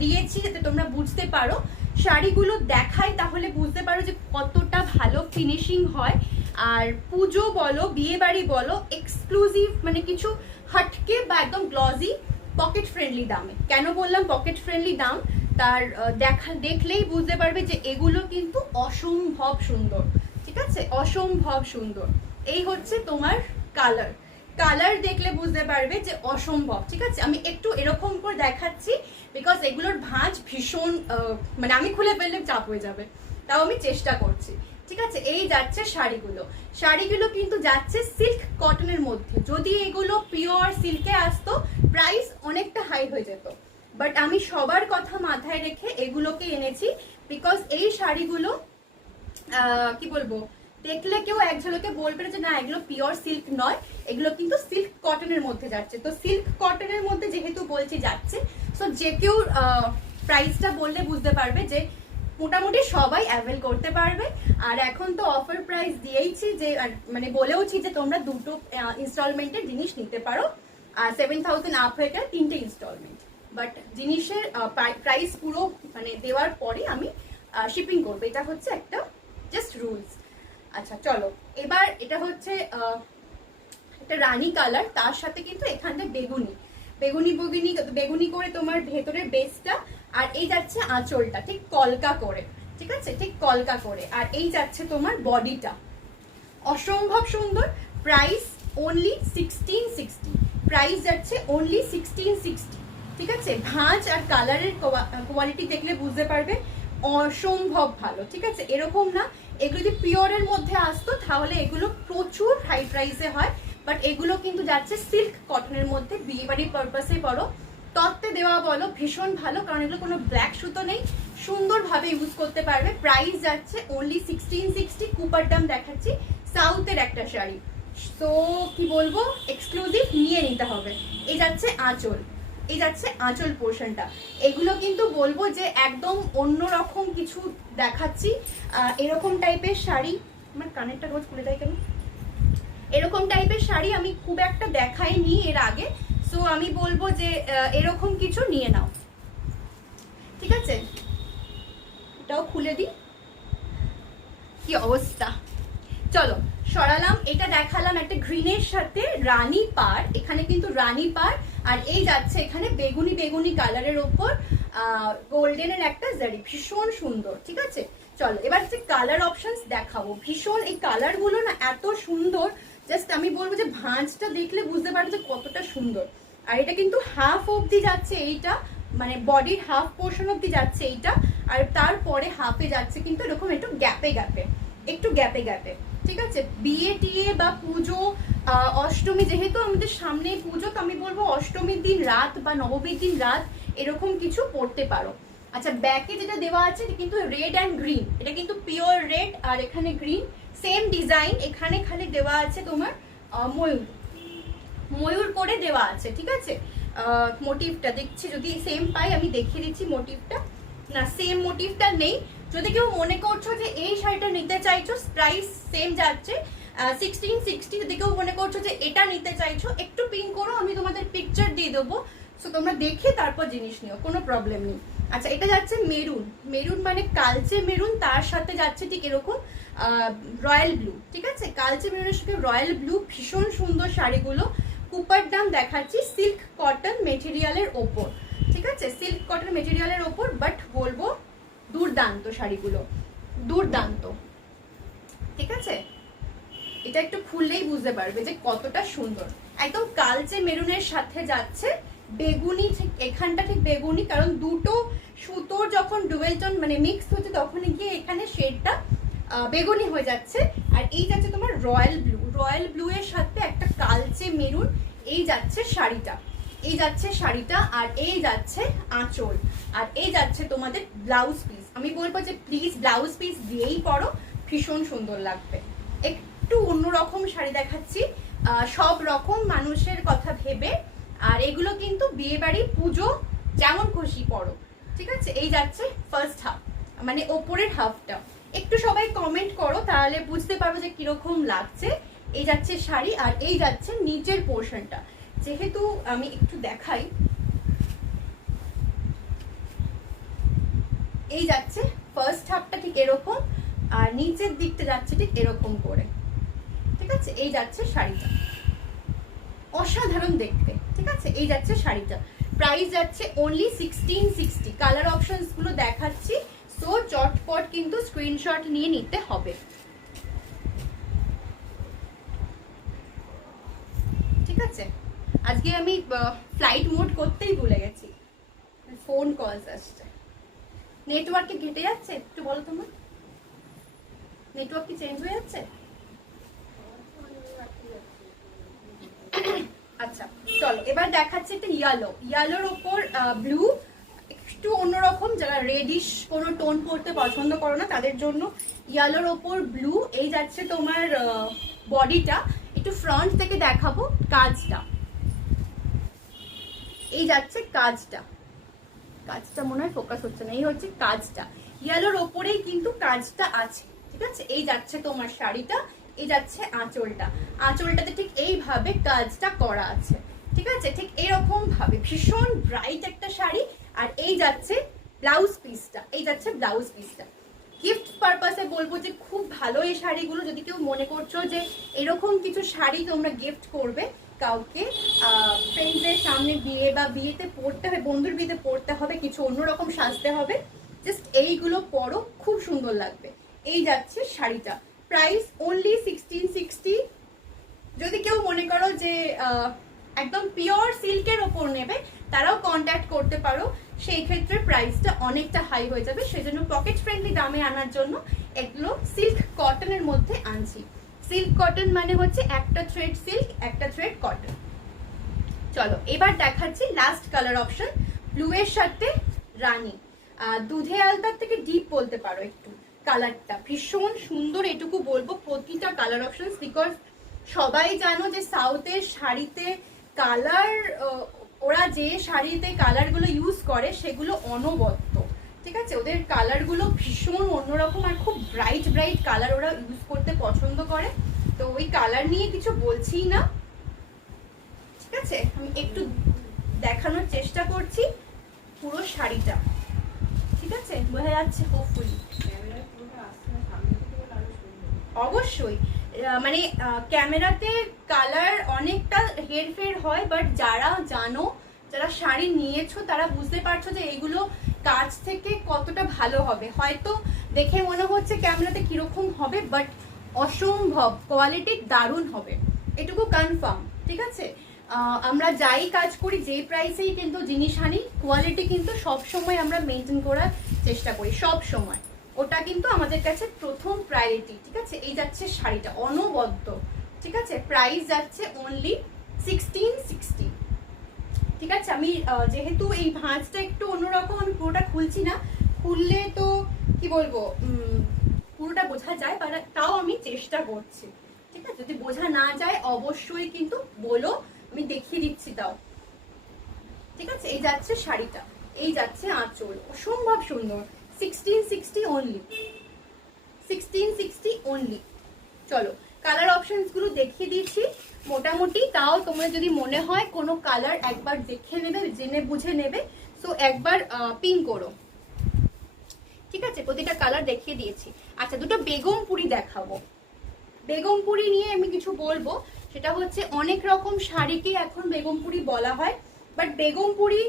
দিয়েছি যাতে তোমরা বুঝতে পারো, শাড়িগুলো দেখাই তাহলে বুঝতে পারো যে কতটা ভালো ফিনিশিং হয়। আর পুজো বলো, বিয়ে বাড়ি বলো, এক্সক্লুসিভ মানে কিছু হটকে বা একদম গ্লজি, পকেট ফ্রেন্ডলি দামে। কেন বললাম পকেট ফ্রেন্ডলি দাম, তার দেখলেই বুঝতে পারবে যে এগুলো কিন্তু অসম্ভব সুন্দর। ঠিক আছে, অসম্ভব সুন্দর। এই হচ্ছে তোমার কালার দেখলে বুঝতে পারবে যে অসম্ভব। ঠিক আছে, আমি একটু এরকম করে দেখাচ্ছি বিকজ এগুলোর ভাঁজ ভীষণ মানে আমি খুলে ফেললে চাপ হয়ে যাবে, তাও আমি চেষ্টা করছি। ঠিক আছে, এই যাচ্ছে শাড়িগুলো কিন্তু যাচ্ছে সিল্ক কটনের মধ্যে। যদি এগুলো পিওর সিল্কে আসতো প্রাইস অনেকটা হাই হয়ে যেত, বাট আমি সবার কথা মাথায় রেখে এগুলোকে এনেছি, বিকজ এই শাড়িগুলো কি বলবো, দেখলে কেউ এক ঝলকে বলবে যে না এগুলো পিওর সিল্ক নয়, এগুলো কিন্তু সিল্ক কটনের মধ্যে যাচ্ছে। তো সিল্ক কটনের মধ্যে যেহেতু বলছি যাচ্ছে, সো যে কেউ প্রাইসটা বললে বুঝতে পারবে যে মোটামুটি সবাই অ্যাভেল করতে পারবে। আর এখন তো অফার প্রাইস দিয়েইছি, যে মানে বলেওছি যে তোমরা দুটো ইনস্টলমেন্টের জিনিস নিতে পারো, আর 7000 আপ হয়ে গেলে 3টে ইনস্টলমেন্ট। বাট জিনিসের প্রাইস পুরো মানে দেওয়ার পরে আমি শিপিং করবো, এটা হচ্ছে একটা জাস্ট রুলস। আচ্ছা চলো, এবার এটা হচ্ছে একটা রানী কালার, তার সাথে কিন্তু এখানটা বেগুনি করে তোমার ভেতরের বেসটা, আর এই যাচ্ছে আঁচলটা ঠিক কলকা করে। ঠিক আছে, ঠিক কলকা করে। আর এই যাচ্ছে তোমার বডিটা, অসম্ভব সুন্দর। প্রাইস অনলি 1660, প্রাইস যাচ্ছে অনলি 1660। ঠিক আছে, ভাঁজ আর কালারের কোয়ালিটি দেখলে বুঝতে পারবে অসম্ভব ভালো। ঠিক আছে, এরকম না এগুলো যদি পিওরের মধ্যে আসতো তাহলে এগুলো প্রচুর হাই প্রাইসে হয়, বাট এগুলো কিন্তু যাচ্ছে সিল্ক কটনের মধ্যে, বিয়ে বাড়ির পারপাসে বলো, তত্ত্বে দেওয়া বলো, ভীষণ ভালো, কারণ এগুলো কোনো ব্ল্যাক সুতো নেই, সুন্দরভাবে ইউজ করতে পারবে। প্রাইস যাচ্ছে অনলি 1660। কুপারডাম দেখাচ্ছি, সাউথের একটা শাড়ি, তো কি বলবো এক্সক্লুসিভ, নিয়ে নিতে হবে। এই যাচ্ছে আঁচল পোর্শনটা। এগুলো কিন্তু বলবো যে একদম অন্যরকম কিছু দেখাচ্ছি। এরকম টাইপের শাড়ি, আমার কানেরটা রোজ খুলে দেয় কেন, এরকম টাইপের শাড়ি আমি খুব একটা দেখাইনি এর আগে, সো আমি বলবো যে এরকম কিছু নিয়ে নাও। ঠিক আছে, এটাও খুলে দিই, কি অবস্থা। চলো সরালাম, এটা দেখালাম একটা গ্রিনের সাথে রানী পার, এখানে কিন্তু রানী পার, আর এই যাচ্ছে এখানে বেগুনি কালারের ওপর গোল্ডেনের একটা জারি, ভীষণ সুন্দর। ঠিক আছে, চলো এবার হচ্ছে কালার অপশনস দেখাবো। ভীষণ এই কালারগুলো না এত সুন্দর, জাস্ট আমি বলবো যে ভাঁজটা দেখলে বুঝতে পারবে যে কতটা সুন্দর। আর এটা কিন্তু হাফ অবধি যাচ্ছে, এইটা মানে বডির হাফ পোর্শন অব্দি যাচ্ছে এইটা, আর তারপরে হাফে যাচ্ছে কিন্তু এরকম একটু গ্যাপে গ্যাপে, একটু গ্যাপে গ্যাপে। ঠিক আছে, বিয়ে টিয়ে বা পুজো, অষ্টমী, যেহেতু আমাদের সামনে পুজো, তো আমি বলবো অষ্টমীর দিন রাত বা নবমীর দিন রাত এরকম কিছু পরতে পারো। আচ্ছা, ব্যাকে যেটা দেওয়া আছে এটা কিন্তু রেড অ্যান্ড গ্রিন, এটা কিন্তু পিওর রেড আর এখানে গ্রিন, সেম ডিজাইন। এখানে খালি দেওয়া আছে তোমার ময়ূর, ময়ূর করে দেওয়া আছে। ঠিক আছে, মোটিভটা দেখছি যদি সেম পাই আমি দেখিয়ে দিচ্ছি মোটিভটা। না, সেম মোটিভটা নেই। যদি কেউ মনে করছো যে এই শাড়িটা নিতে চাইছো, প্রাইস সেম যাচ্ছে 1660। যদি কেউ মনে করছো যে এটা নিতে চাইছো, একটু পিন করো, আমি তোমাদের পিকচার দিয়ে দেবো, সো তোমরা দেখে তারপর জিনিস নিও, কোনো প্রবলেম নেই। আচ্ছা, এটা যাচ্ছে মেরুন, মেরুন মানে কালচে মেরুন, তার সাথে যাচ্ছে ঠিক এরকম রয়্যাল ব্লু। ঠিক আছে, কালচে মেরুনের সাথে রয়্যাল ব্লু, ভীষণ সুন্দর শাড়িগুলো। কুপার দাম দেখাচ্ছি, সিল্ক কটন মেটেরিয়ালের ওপর। ঠিক আছে, সিল্ক কটন মেটেরিয়ালের ওপর, বাট বলবো দুর্দান্ত শাড়িগুলো, দুর্দান্ত। ঠিক আছে, এটা একটু খুললেই বুঝতে পারবে যে কতটা সুন্দর। একদম কালচে মেরুনের সাথে যাচ্ছে বেগুনি, ঠিক এখানটা ঠিক বেগুনি, কারণ দুটো সুতোর যখন ডুয়েল টোন মানে মিক্স হচ্ছে তখন গিয়ে এখানে শেডটা বেগুনি হয়ে যাচ্ছে। আর এই যাচ্ছে তোমার রয়্যাল ব্লু, রয়্যাল ব্লু এর সাথে একটা কালচে মেরুন, এই যাচ্ছে শাড়িটা, এই যাচ্ছে শাড়িটা, আর এই যাচ্ছে আঁচল, আর এই যাচ্ছে তোমাদের ব্লাউজ পিস। আমি বলবো যে প্লিজ ব্লাউজ পিস দিয়েই পরো, ভীষণ সুন্দর লাগবে। একটু অন্যরকম শাড়ি দেখাচ্ছি, সব রকম মানুষের কথা ভেবে, আর এগুলো কিন্তু বিয়ে বাড়ি পুজো যেমন খুশি পরো। ঠিক আছে, এই যাচ্ছে ফার্স্ট হাফ, মানে ওপরের হাফটা। একটু সবাই কমেন্ট করো, তাহলে বুঝতে পারবো যে কিরকম লাগছে। এই যাচ্ছে শাড়ি, আর এই যাচ্ছে নিচের পোর্শনটা। যেহেতু আমি একটু দেখাই, এই যাচ্ছে ফার্স্ট হাফটা ঠিক এরকম, আর নিচের দিকটা যাচ্ছে ঠিক এরকম করে। ঠিক আছে, এই যাচ্ছে শাড়িটা, অসাধারণ দেখতে। ঠিক আছে, এই যাচ্ছে শাড়িটা, প্রাইস যাচ্ছে অনলি 1660। কালার অপশনস গুলো দেখাচ্ছি, সো চটপট কিন্তু স্ক্রিনশট নিয়ে নিতে হবে। ঠিক আছে, আজকে আমি ফ্লাইট মোড করতেই ভুলে গেছি, ফোন কলস আসছে। নেটওয়ার্কে ঘেটে যাচ্ছে, একটু বলো তোমার নেটওয়ার্ক কি চেঞ্জ হয়ে যাচ্ছে? আচ্ছা চলো, এবার দেখাচ্ছে একটা ইয়েলো, ইয়েলোর ওপর ব্লু, একটু অন্যরকম। যারা রেডিশ কোনো টোন পরতে পছন্দ করো না তাদের জন্য ইয়েলোর ওপর ব্লু। এই যাচ্ছে তোমার বডিটা, একটু ফ্রন্ট থেকে দেখাবো কাজটা, এই যাচ্ছে কাজটা, কাজটা মনে হয় ফোকাস হচ্ছে না, এই হচ্ছে কাজটা, ইয়েলোর ওপরেই কিন্তু কাজটা আছে। ঠিক আছে, এই যাচ্ছে তোমার শাড়িটা, এই যাচ্ছে আঁচলটা, আঁচলটাতে ঠিক এইভাবে কাজটা করা আছে। ঠিক আছে, ঠিক এরকম ভাবে ভীষণ ব্রাইট একটা শাড়ি। আর এই যাচ্ছে ব্লাউজ পিসটা, এই যাচ্ছে ব্লাউজ পিসটা। গিফট পারপাসে বলবো যে খুব ভালো এই শাড়িগুলো। যদি কেউ মনে করছো যে এরকম কিছু শাড়ি তোমরা গিফট করবে কাউকে, ফ্রেন্ডসদের সামনে বিয়ে বা বিয়েতে পড়তে হবে, বন্ধুর বিয়েতে পড়তে হবে, কিছু অন্যরকম সাজতে হবে, জাস্ট এইগুলো পরো, খুব সুন্দর লাগবে। এই যাচ্ছে শাড়িটা, প্রাইস অনলি 1660। যদি কেউ মনে করো যে একদম পিওর সিল্কের ওপর নেবে, তারাও কন্ট্যাক্ট করতে পারো, সেই ক্ষেত্রে প্রাইসটা অনেকটা হাই হয়ে যাবে। সেজন্য পকেট ফ্রেন্ডলি দামে আনার জন্য এগুলো সিল্ক কটনের মধ্যে আনছি। সিল্ক কটন মানে হচ্ছে একটা থ্রেড সিল্ক, একটা থ্রেড কটন। চলো এবার দেখাচ্ছি লাস্ট কালার অপশন, ব্লু এর সাথে রানী, দুধে আলতার থেকে ডিপ বলতে পারো একটু। কালারটা ভীষণ সুন্দর, এটুকু বলবো প্রতিটা কালার অপশন, বিকজ সবাই জানো যে সাউথের শাড়িতে কালার, ওরা যে শাড়িতে কালারগুলো ইউজ করে সেগুলো অনবদ্য। ঠিক আছে, ওদের কালারগুলো ভীষণ অন্যরকম, আর খুব ব্রাইট ব্রাইট কালার ওরা ইউজ করতে পছন্দ করে। তো ওই কালার নিয়ে কিছু বলছি না। ঠিক আছে, আমি একটু দেখানোর চেষ্টা করছি পুরো শাড়িটা। ঠিক আছে, বোঝা যাচ্ছে হোপফুলি? অবশ্যই, মানে ক্যামেরাতে কালার অনেকটা হেরফের হয়, বাট যারা জানো, যারা শাড়ি নিয়েছো তারা বুঝতে পারছো যে এগুলো কাছ থেকে কতটা ভালো হবে। হয়তো দেখে মনে হচ্ছে ক্যামেরাতে কিরকম হবে, বাট অসম্ভব কোয়ালিটি দারুণ হবে, এটুকু কনফার্ম। ঠিক আছে, আমরা যাই কাজ করি, যেই প্রাইসেই কিন্তু জিনিস আনি, কোয়ালিটি কিন্তু সব সময় আমরা মেনটেন করার চেষ্টা করি, সব সময়। ওটা কিন্তু আমাদের কাছে প্রথম প্রায়োরিটি, ঠিক আছে। এই যাচ্ছে শাড়িটা অনবদ্য, ঠিক আছে। প্রাইস যাচ্ছে অনলি 1660, ঠিক আছে। আমি যেহেতু এই ভাঁজটা একটু অন্যরকম, আমি পুরোটা খুলছি না, খুললে তো কি বলবো পুরোটা বোঝা যায়, তাও আমি চেষ্টা করছি, ঠিক আছে। যদি বোঝা না যায় অবশ্যই কিন্তু বলো, আমি দেখিয়ে দিচ্ছি তাও, ঠিক আছে। এই যাচ্ছে শাড়িটা, এই যাচ্ছে আঁচল, অসম্ভব সুন্দর। 1660 অনলি, 1660 অনলি। চলো কালার অপশনস গুলো দেখিয়ে দিচ্ছি মোটামুটি, তাও তোমরা যদি মনে হয় কোনো কালার একবার দেখে নেবে, জেনে বুঝে নেবে, সো একবার পিন করো, ঠিক আছে। প্রতিটা কালার দেখিয়ে দিয়েছি। আচ্ছা, দুটো বেগমপুরি দেখাবো। বেগমপুরি নিয়ে আমি কিছু বলবো, সেটা হচ্ছে অনেক রকম শাড়িকে এখন বেগমপুরি বলা হয়, বাট বেগমপুরি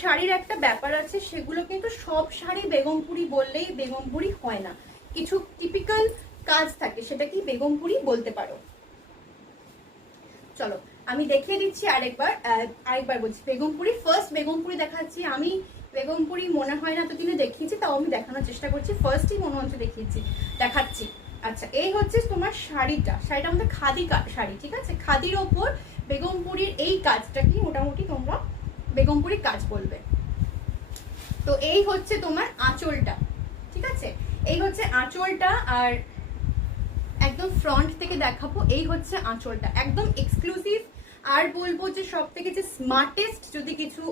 শাড়ির একটা ব্যাপার আছে, সেগুলো কিন্তু সব শাড়ি বেগমপুরি বললেই বেগমপুরি হয় না, কিছু টিপিক্যাল কাজ থাকে, সেটা কি বেগমপুরি বলতে পারো। চলো আমি দেখিয়ে দিচ্ছি আরেকবার বলছি। বেগমপুরি, ফার্স্ট বেগমপুরি দেখাচ্ছি আমি। বেগমপুরি মনে হয় না এতদিনে দেখিয়েছি, তাও আমি দেখানোর চেষ্টা করছি, ফার্স্টই মনে হচ্ছে দেখাচ্ছি। আচ্ছা, এই হচ্ছে তোমার শাড়িটা আমাদের খাদি শাড়ি, ঠিক আছে। খাদির ওপর বেগমপুরির এই কাজটা কি মোটামুটি তোমরা বেগমপুরির কাজ বলবে। তো এই হচ্ছে তোমার আঁচলটা, ঠিক আছে। এই হচ্ছে আঁচলটা, আর একদম ফ্রন্ট থেকে দেখাবো। এই হচ্ছে আঁচলটা, একদম এক্সক্লুসিভ। আর বলবো যে সব থেকে যে স্মার্টেস্ট যদি কিছু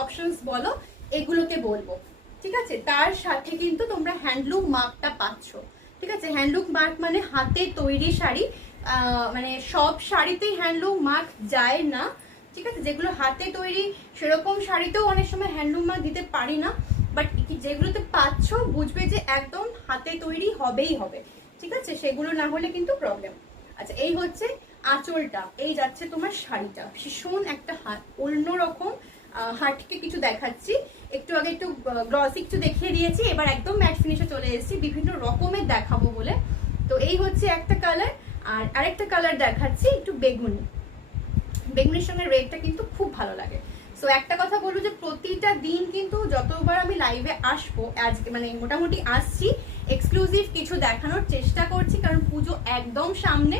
অপশনস বলো, এগুলোকে বলবো, ঠিক আছে। তার সাথে কিন্তু তোমরা হ্যান্ডলুম মার্কটা পাচ্ছ, ঠিক আছে। হ্যান্ডলুম মার্ক মানে হাতে তৈরি শাড়ি, মানে সব শাড়িতেই হ্যান্ডলুম মার্ক যায় না, ঠিক আছে। যেগুলো হাতে তৈরি সেরকম শাড়িতেও অনেক সময় হ্যান্ডলুম মার্ক দিতে পারি না, বাট যেগুলোতে পাচ্ছ বুঝবে যে একদম হাতে তৈরি হবেই হবে, ঠিক আছে। সেগুলো না হলে কিন্তু প্রবলেম। আচ্ছা, এই হচ্ছে আঁচলটা, এই যাচ্ছে তোমার শাড়িটা, ভীষণ একটা অন্যরকম হাটকে কিছু দেখাচ্ছি। একটু আগে একটু গ্লসি কিছু দেখিয়ে দিয়েছি, এবার একদম ম্যাট ফিনিশে চলে এসেছি, বিভিন্ন রকমের দেখাবো বলে। তো এই হচ্ছে একটা কালার, আর আরেকটা কালার দেখাচ্ছি একটু বেগুনি। বেগুনির সঙ্গে রেডটা কিন্তু খুব ভালো লাগে। সো একটা কথা বলবো যে প্রতিটা দিন কিন্তু যতবার আমি লাইভে আসবো, আজকে মানে মোটামুটি আসছি, এক্সক্লুসিভ কিছু দেখানোর চেষ্টা করছি, কারণ পুজো একদম সামনে।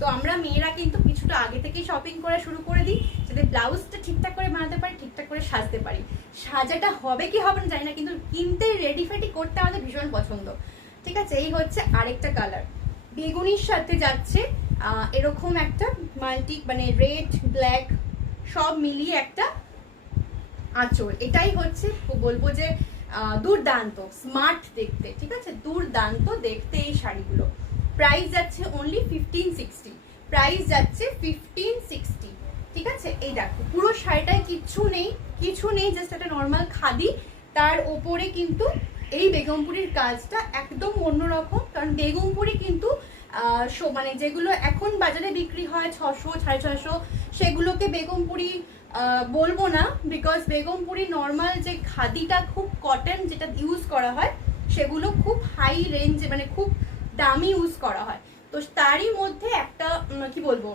তো আমরা মেয়েরা কিন্তু কিছুটা আগে থেকেই শপিং করা শুরু করে দিই, যাতে ব্লাউজটা ঠিকঠাক করে বানাতে পারি, ঠিকঠাক করে সাজতে পারি। সাজাটা হবে কি হবে না জানি না, কিন্তু কিনতে রেডি ফেডি করতে আমাদের ভীষণ পছন্দ, ঠিক আছে। এই হচ্ছে আরেকটা কালার, বেগুনির সাথে যাচ্ছে এরকম একটা মাল্টি মানে রেড ব্ল্যাক সব মিলিয়ে একটা আঁচল। এটাই হচ্ছে বলবো যে দুর্দান্ত স্মার্ট দেখতে, ঠিক আছে, দুর্দান্ত দেখতে এই শাড়িগুলো। প্রাইস যাচ্ছে অনলি 1560, প্রাইস যাচ্ছে 1560, ঠিক আছে। এই দেখো পুরো শাড়িটায় কিছু নেই, জাস্ট একটা নর্মাল খাদি, তার ওপরে কিন্তু এই বেগমপুরির কাজটা একদম অন্যরকম। কারণ বেগমপুরি কিন্তু মানে যেগুলো এখন বাজারে বিক্রি হয় 600 650, সেগুলোকে বেগমপুরি বলবো না, বিকজ বেগমপুরি নর্মাল যে খাদিটা খুব কটন যেটা ইউজ করা হয়, সেগুলো খুব হাই রেঞ্জে মানে খুব দামি ইউজ করা হয়। তো তারই মধ্যে একটা কি বলবো,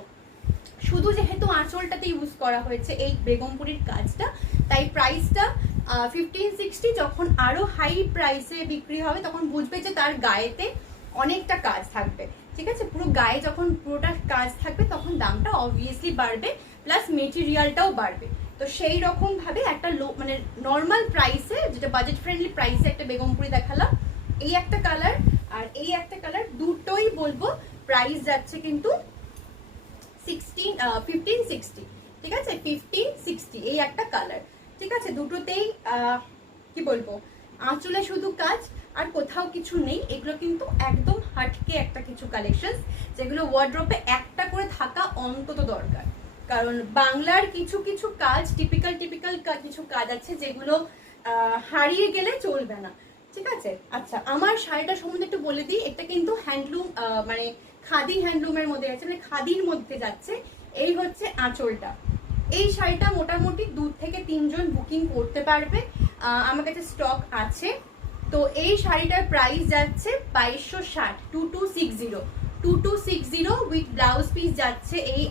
শুধু যেহেতু আঁচলটাতে ইউজ করা হয়েছে এই বেগমপুরির কাজটা, তাই প্রাইসটা 1560। যখন আরো হাই প্রাইসে বিক্রি হবে তখন বুঝবে যে তার গায়েতে অনেকটা কাজ থাকবে, ঠিক আছে। পুরো গায়ে যখন পুরোটা কাজ থাকবে তখন দামটা অবভিয়াসলি বাড়বে, প্লাস মেটেরিয়ালটাও বাড়বে। তো সেই রকম ভাবে একটা মানে নর্মাল প্রাইসে, যেটা বাজেট ফ্রেন্ডলি প্রাইসে একটা বেগমপুরি দেখালাম। এই একটা কালার আর এই একটা কালার, দুটোই বলবো প্রাইস যাচ্ছে কিন্তু 1560, ঠিক আছে। 1560 এই একটা কালার, ঠিক আছে। দুটোতেই কি বলবো, আঁচলে শুধু কাজ আর কোথাও কিছু নেই। এগুলো কিন্তু একদম হাটকে একটা কিছু কালেকশন, যেগুলো ওয়ার্ড্রপে একটা করে থাকা অন্তত দরকার। কারণ বাংলার কিছু কিছু কাজ টিপিক্যাল কিছু কাজ আছে যেগুলো হারিয়ে গেলে চলবে না, ঠিক আছে। আচ্ছা, আমার শাড়িটা সম্বন্ধে একটু বলে দিই। এটা কিন্তু হ্যান্ডলুম মানে খাদি হ্যান্ডলুমের মধ্যে যাচ্ছে, মানে খাদির মধ্যে যাচ্ছে। এই হচ্ছে আঁচলটা। এই শাড়িটা মোটামুটি 2 থেকে 3 জন বুকিং করতে পারবে, আমার কাছে স্টক আছে। তো এই শাড়িটার প্রাইস যাচ্ছে 2260, 2260 উইথ ব্লাউজ পিস যাচ্ছে এই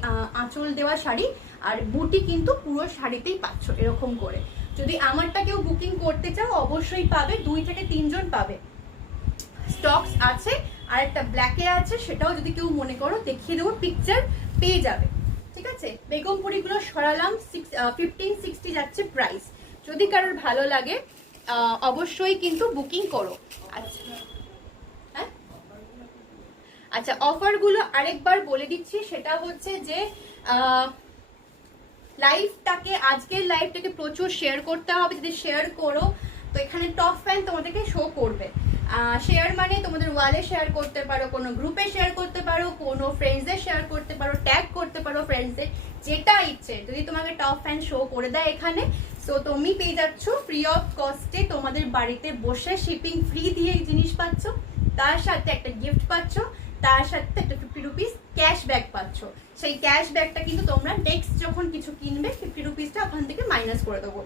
আঁচল দেওয়া শাড়ি। আর বুটি কিন্তু পুরো শাড়িতেই পাচ্ছ এরকম করে। যদি আমারটা কেউ বুকিং করতে চাও অবশ্যই পাবে, 2 থেকে 3 জন পাবে। স্টকস আছে, আর একটা ব্ল্যাকে আছে, সেটাও যদি কেউ মনে করো দেখিয়ে দেবো, পিকচার পেয়ে যাবে। ঠিক আছে, বেগমপুরিগুলো সরালাম। 1560 যাচ্ছে প্রাইস। যদি কারোর ভালো লাগে অবশ্যই কিন্তু বুকিং করো। আচ্ছা হ্যাঁ, আচ্ছা অফারগুলো আরেকবার বলে দিচ্ছি। সেটা হচ্ছে যে লাইভটাকে, আজকের লাইভটাকে প্রচুর শেয়ার করতে হবে। যদি শেয়ার করো তো এখানে টপ ফ্যান তোমাদেরকে শো করবে। শেয়ার মানে তোমাদের ওয়ালে শেয়ার করতে পারো, কোনো গ্রুপে শেয়ার করতে পারো, কোনো ফ্রেন্ডসদের শেয়ার করতে পারো, ট্যাগ করতে পারো ফ্রেন্ডসদের, যেটা ইচ্ছে। যদি তোমাকে টপ ফ্যান শো করে দেয় এখানে, সো তুমি পেয়ে যাচ্ছ ফ্রি অফ কস্টে, তোমাদের বাড়িতে বসে শিপিং ফ্রি দিয়ে জিনিস পাচ্ছ, তার সাথে একটা গিফট পাচ্ছ, তার সাথে একটা 50 রুপিস ক্যাশব্যাক পাচ্ছ। সেই ক্যাশব্যাকটা কিন্তু তোমরা নেক্সট যখন কিছু কিনবে 50 রুপিসটা ওখান থেকে মাইনাস করে দেবো।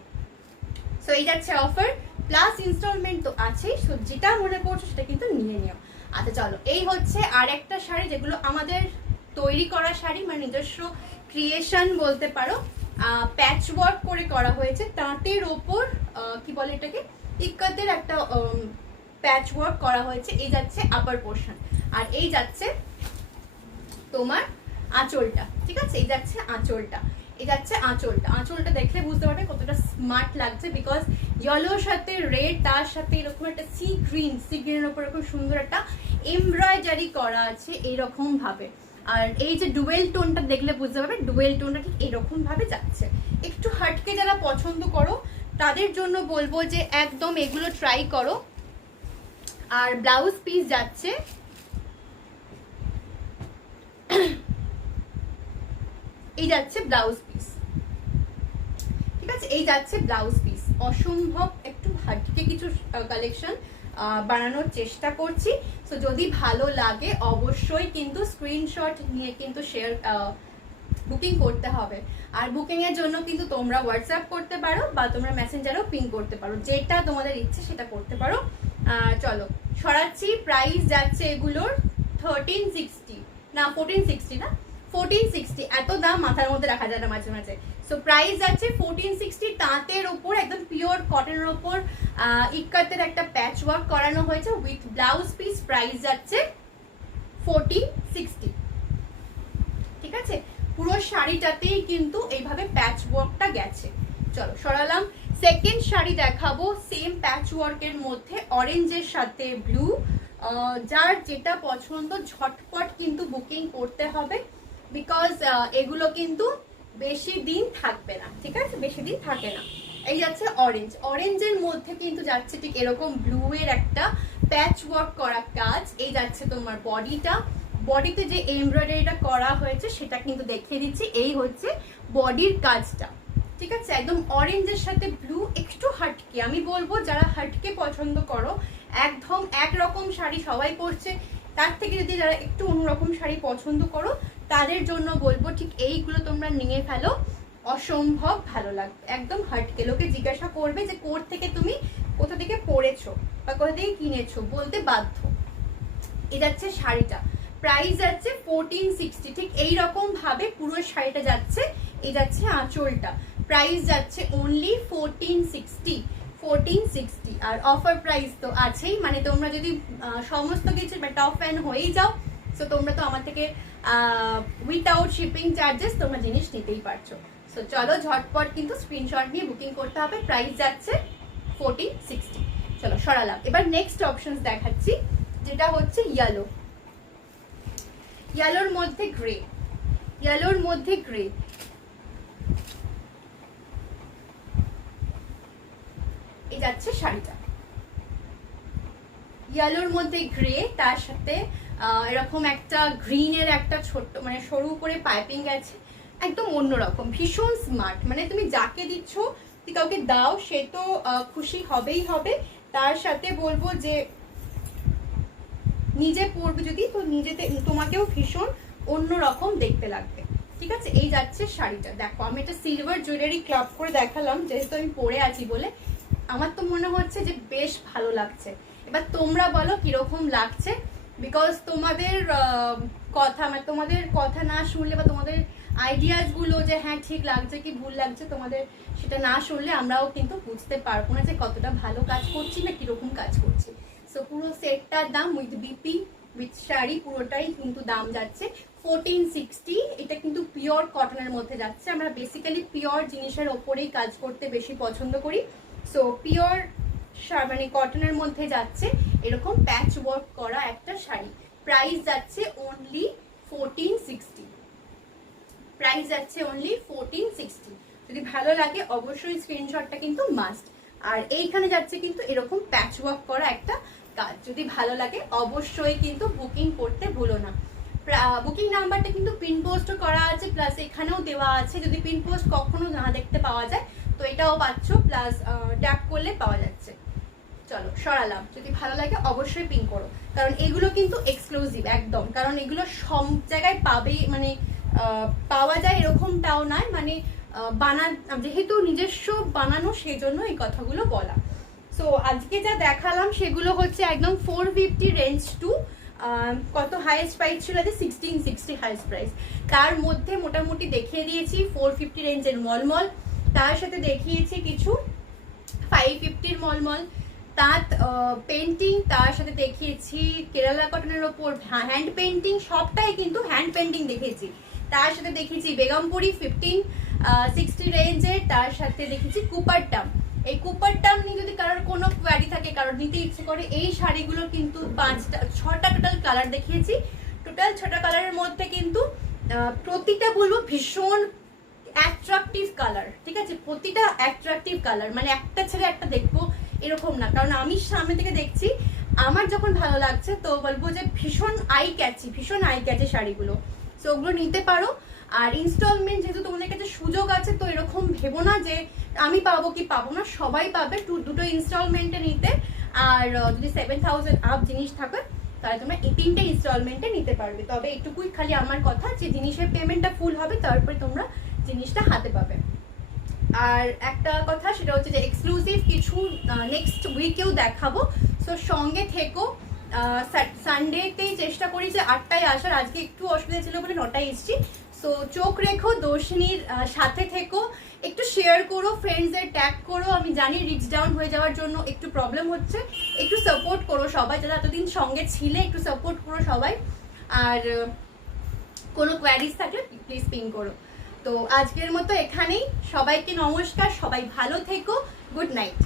সো এই যাচ্ছে অফার, প্লাস ইনস্টলমেন্ট তো আছেই। সো যেটা মনে করছো সেটা কিন্তু নিয়ে নিও। আচ্ছা চলো, এই হচ্ছে আর একটা শাড়ি, যেগুলো আমাদের তৈরি করা শাড়ি, মানে নিজস্ব ক্রিয়েশন বলতে পারো। প্যাচ ওয়ার্ক করে করা হয়েছে তাঁতের ওপর, কি বলে এটাকে, ইক্কাতের একটা প্যাচ ওয়ার্ক করা হয়েছে। এই যাচ্ছে আপার পোর্শন, আর এই যাচ্ছে তোমার আঁচলটা। ঠিক আছে, এই যাচ্ছে আঁচলটা, এই যাচ্ছে আঁচলটা। আঁচলটা দেখলে বুঝতে পারবে কতটা স্মার্ট লাগছে, বিকজ ইয়েলোর সাথে রেড, তার সাথে এরকম একটা সি গ্রিনের উপর এরকম সুন্দর একটা এমব্রয়ডারি করা আছে এইরকম ভাবে। আর এই যে ডুয়েল টোনটা দেখলে বুঝতে পারবে, ডুয়েল টোনটা ঠিক এরকম ভাবে যাচ্ছে। একটু হাটকে যারা পছন্দ করো তাদের জন্য বলবো যে একদম এগুলো ট্রাই করো। আর ব্লাউজ পিস যাচ্ছে এই যাচ্ছে ব্লাউজ পিস। ঠিক আছে, এই যাচ্ছে ব্লাউজ পিস। অসম্ভব একটু হাটকে কিছু কালেকশন বানানোর চেষ্টা করছি। সো যদি ভালো লাগে অবশ্যই কিন্তু স্ক্রিনশট নিয়ে কিন্তু শেয়ার বুকিং করতে হবে। আর বুকিং এর জন্য কিন্তু তোমরা হোয়াটসঅ্যাপ করতে পারো বা তোমরা মেসেঞ্জারেও পিং করতে পারো, যেটা তোমাদের ইচ্ছে সেটা করতে পারো। চলো সরাচ্ছি। প্রাইস যাচ্ছে এগুলোর 1360, না 1460, না 1460। এত দাম মাথার মধ্যে রাখা যায় না মাঝে মাঝে। সো প্রাইস যাচ্ছে 1460, তাঁতের ওপর একদম পিওর কটনের ওপর ইক্কাতের একটা প্যাচ ওয়ার্ক করানো হয়েছে উইথ ব্লাউজ পিস। প্রাইস যাচ্ছে 1460। ঠিক আছে, পুরো শাড়িটাতেই কিন্তু এইভাবে প্যাচ ওয়ার্কটা গেছে। চলো সরালাম। সেকেন্ড শাড়ি দেখাবো সেম প্যাচ ওয়ার্কের মধ্যে, অরেঞ্জের সাথে ব্লু। যার যেটা পছন্দ ঝটপট কিন্তু বুকিং করতে হবে, বিকজ এগুলো কিন্তু বেশি দিন থাকবে না। ঠিক আছে, বেশি দিন থাকে না। এই যাচ্ছে অরেঞ্জ, অরেঞ্জের মধ্যে কিন্তু যাচ্ছে ঠিক এরকম ব্লু এর একটা প্যাচ ওয়ার্ক করা কাজ। এই যাচ্ছে তোমার বডিটা, বডিতে যে এমব্রয়ডারিটা করা হয়েছে সেটা কিন্তু দেখিয়ে দিচ্ছি। এই হচ্ছে বডির কাজটা। ঠিক আছে, একদম অরেঞ্জের সাথে ব্লু, একটু হাটকে। আমি বলবো যারা হাটকে পছন্দ করো, একদম একরকম শাড়ি সবাই পরছে, তার থেকে যদি যারা একটু অন্যরকম শাড়ি পছন্দ করো তাদের জন্য বলবো ঠিক এইগুলো তোমরা নিয়ে ফেলো। অসম্ভব ভালো লাগবে, একদম হাটকে। লোকে জিজ্ঞাসা করবে যে তুমি কোথা থেকে পরেছো বা কোথা থেকে কিনেছো, বলতে বাধ্য। এ যাচ্ছে শাড়িটা, প্রাইস যাচ্ছে 1460। ঠিক এইরকম ভাবে পুরো শাড়িটা যাচ্ছে। এই যাচ্ছে আঁচলটা, প্রাইস যাচ্ছে অনলি 1460। আর অফার প্রাইস তো আছেই, মানে তোমরা যদি সমস্ত কিছু টপ ফ্যান হয়েই যাও, সো তোমরা তো আমার থেকে উইথাউট শিপিং চার্জেস তোমরা জিনিস নিতেই পারছো। সো চলো ঝটপট কিন্তু স্ক্রিনশট নিয়ে বুকিং করতে হবে। প্রাইস যাচ্ছে 1460। চলো সরালাম। এবার নেক্সট অপশনস দেখাচ্ছি, যেটা হচ্ছে ইয়েলো। ইয়েলোর মধ্যে গ্রে, ইয়েলোর মধ্যে গ্রে। এই যাচ্ছে শাড়িটা, ইয়েলোর মধ্যে গ্রে, তার সাথে এরকম একটা গ্রিনের একটা ছোট্ট মানে সরু করে পাইপিং আছে, একদম অন্যরকম, ভীষণ স্মার্ট। মানে তুমি যাকে দিচ্ছ, তুই কাউকে দাও, সে তো খুশি হবেই হবে। তার সাথে বলবো যে নিজে পরবে যদি, তো নিজেতে তোমাকেও ভীষণ অন্যরকম দেখতে লাগবে। ঠিক আছে, এই যাচ্ছে শাড়িটা। দেখো আমি এটা সিলভার জুয়েলারি ক্লাব করে দেখালাম, যেহেতু আমি পরে আছি বলে আমার তো মনে হচ্ছে যে বেশ ভালো লাগছে। এবার তোমরা বলো কিরকম লাগছে, বিকজ তোমাদের কথা, মানে তোমাদের কথা না শুনলে বা তোমাদের আইডিয়াসগুলো যে হ্যাঁ ঠিক লাগছে কি ভুল লাগছে তোমাদের সেটা না শুনলে আমরাও কিন্তু বুঝতে পারবো না যে কতটা ভালো কাজ করছি না কীরকম কাজ করছি। সো পুরো সেটটার দাম উইথ বিপি উইথ শাড়ি পুরোটাই কিন্তু দাম যাচ্ছে 1460। এটা কিন্তু পিওর কটনের মধ্যে যাচ্ছে। আমরা বেসিক্যালি পিওর জিনিসের ওপরেই কাজ করতে বেশি পছন্দ করি। সো পিওর মানে কটনের মধ্যে যাচ্ছে এরকম প্যাচ ওয়ার্ক করা একটা শাড়ি। প্রাইস যাচ্ছে অনলি 1460। প্রাইস যাচ্ছে অনলি 1460। যদি ভালো লাগে অবশ্যই স্ক্রিনশটটা কিন্তু মাস্ট। আর এইখানে যাচ্ছে কিন্তু এরকম প্যাচ ওয়ার্ক করা একটা কাজ। যদি ভালো লাগে অবশ্যই কিন্তু বুকিং করতে ভুলো না। বুকিং নাম্বারটা কিন্তু পিন পোস্টও করা আছে, প্লাস এখানেও দেওয়া আছে। যদি পিন পোস্ট কখনো না দেখতে পাওয়া যায় তো এটাও পাচ্ছ, প্লাস ট্যাপ করলে পাওয়া যাচ্ছে। চলো সরালাম। যদি ভালো লাগে অবশ্যই পিন করো, কারণ এগুলো কিন্তু এক্সক্লুসিভ একদম। কারণ এগুলো সব জায়গায় পাবে, মানে পাওয়া যায় এরকমটাও নয়। মানে যেহেতু নিজস্ব বানানো সেই জন্য এই কথাগুলো বলা। সো আজকে যা দেখালাম সেগুলো হচ্ছে একদম 450 রেঞ্জ টু কত হাইয়েস্ট প্রাইস ছিল যে 1660 হাইয়েস্ট প্রাইস। তার মধ্যে মোটামুটি দেখিয়ে দিয়েছি 450 রেঞ্জের মলমল, তার সাথে দেখিয়েছি কিছু 550-র মলমল, তাঁত পেন্টিং, তার সাথে দেখিয়েছি কেরালা কটনের ওপর হ্যান্ড পেন্টিং, সবটাই কিন্তু হ্যান্ড পেন্টিং দেখেছি। তার সাথে দেখিয়েছি বেগমপুরি 1560 রেঞ্জের, তার সাথে দেখেছি কুপারটাম। এই কুপারটাম নিয়ে যদি কারোর কোনো কোয়ারি থাকে, কারোর নিতে ইচ্ছে করে, এই শাড়িগুলো কিন্তু 6টা টোটাল কালার দেখিয়েছি। টোটাল 6টা কালারের মধ্যে কিন্তু প্রতিটা বলবো ভীষণ অ্যাট্রাকটিভ কালার। ঠিক আছে, প্রতিটা অ্যাট্রাকটিভ কালার, মানে একটা ছেড়ে একটা দেখবো এরকম না। কারণ আমি সামনে থেকে দেখছি, আমার যখন ভালো লাগছে তো বলবো যে ভীষণ আই ক্যাচি শাড়িগুলো। সো ওগুলো নিতে পারো। আর ইনস্টলমেন্ট যেহেতু তোমাদের কাছে সুযোগ আছে, তো এরকম ভেবো না যে আমি পাবো কি পাবো না, সবাই পাবে দুটো ইনস্টলমেন্টে নিতে। আর যদি 7000 আপ জিনিস থাকে তাহলে তোমরা 18টে ইনস্টলমেন্টে নিতে পারবে। তবে এটুকুই খালি আমার কথা যে জিনিসের পেমেন্টটা ফুল হবে, তারপরে তোমরা জিনিসটা হাতে পাবে। আর একটা কথা সেটা হচ্ছে যে এক্সক্লুসিভ কিছু নেক্সট উইকেও দেখাবো। সো সঙ্গে থেকো। সানডেতেই চেষ্টা করি যে 8টায় আসার, আজকে একটু অসুবিধা ছিল বলে 9টায় এসেছি। সো চোখ রেখো, দর্শিনীর সাথে থেকো, একটু শেয়ার করো, ফ্রেন্ডসদের ট্যাগ করো। আমি জানি রিচ ডাউন হয়ে যাওয়ার জন্য একটু প্রবলেম হচ্ছে, একটু সাপোর্ট করো সবাই, যারা এতদিন সঙ্গে ছিলে একটু সাপোর্ট করো সবাই। আর কোনো কোয়ারিজ থাকলে প্লিজ পিং করো। তো আজকের মতো এখানেই, সবাইকে নমস্কার, সবাই ভালো থেকো, গুড নাইট।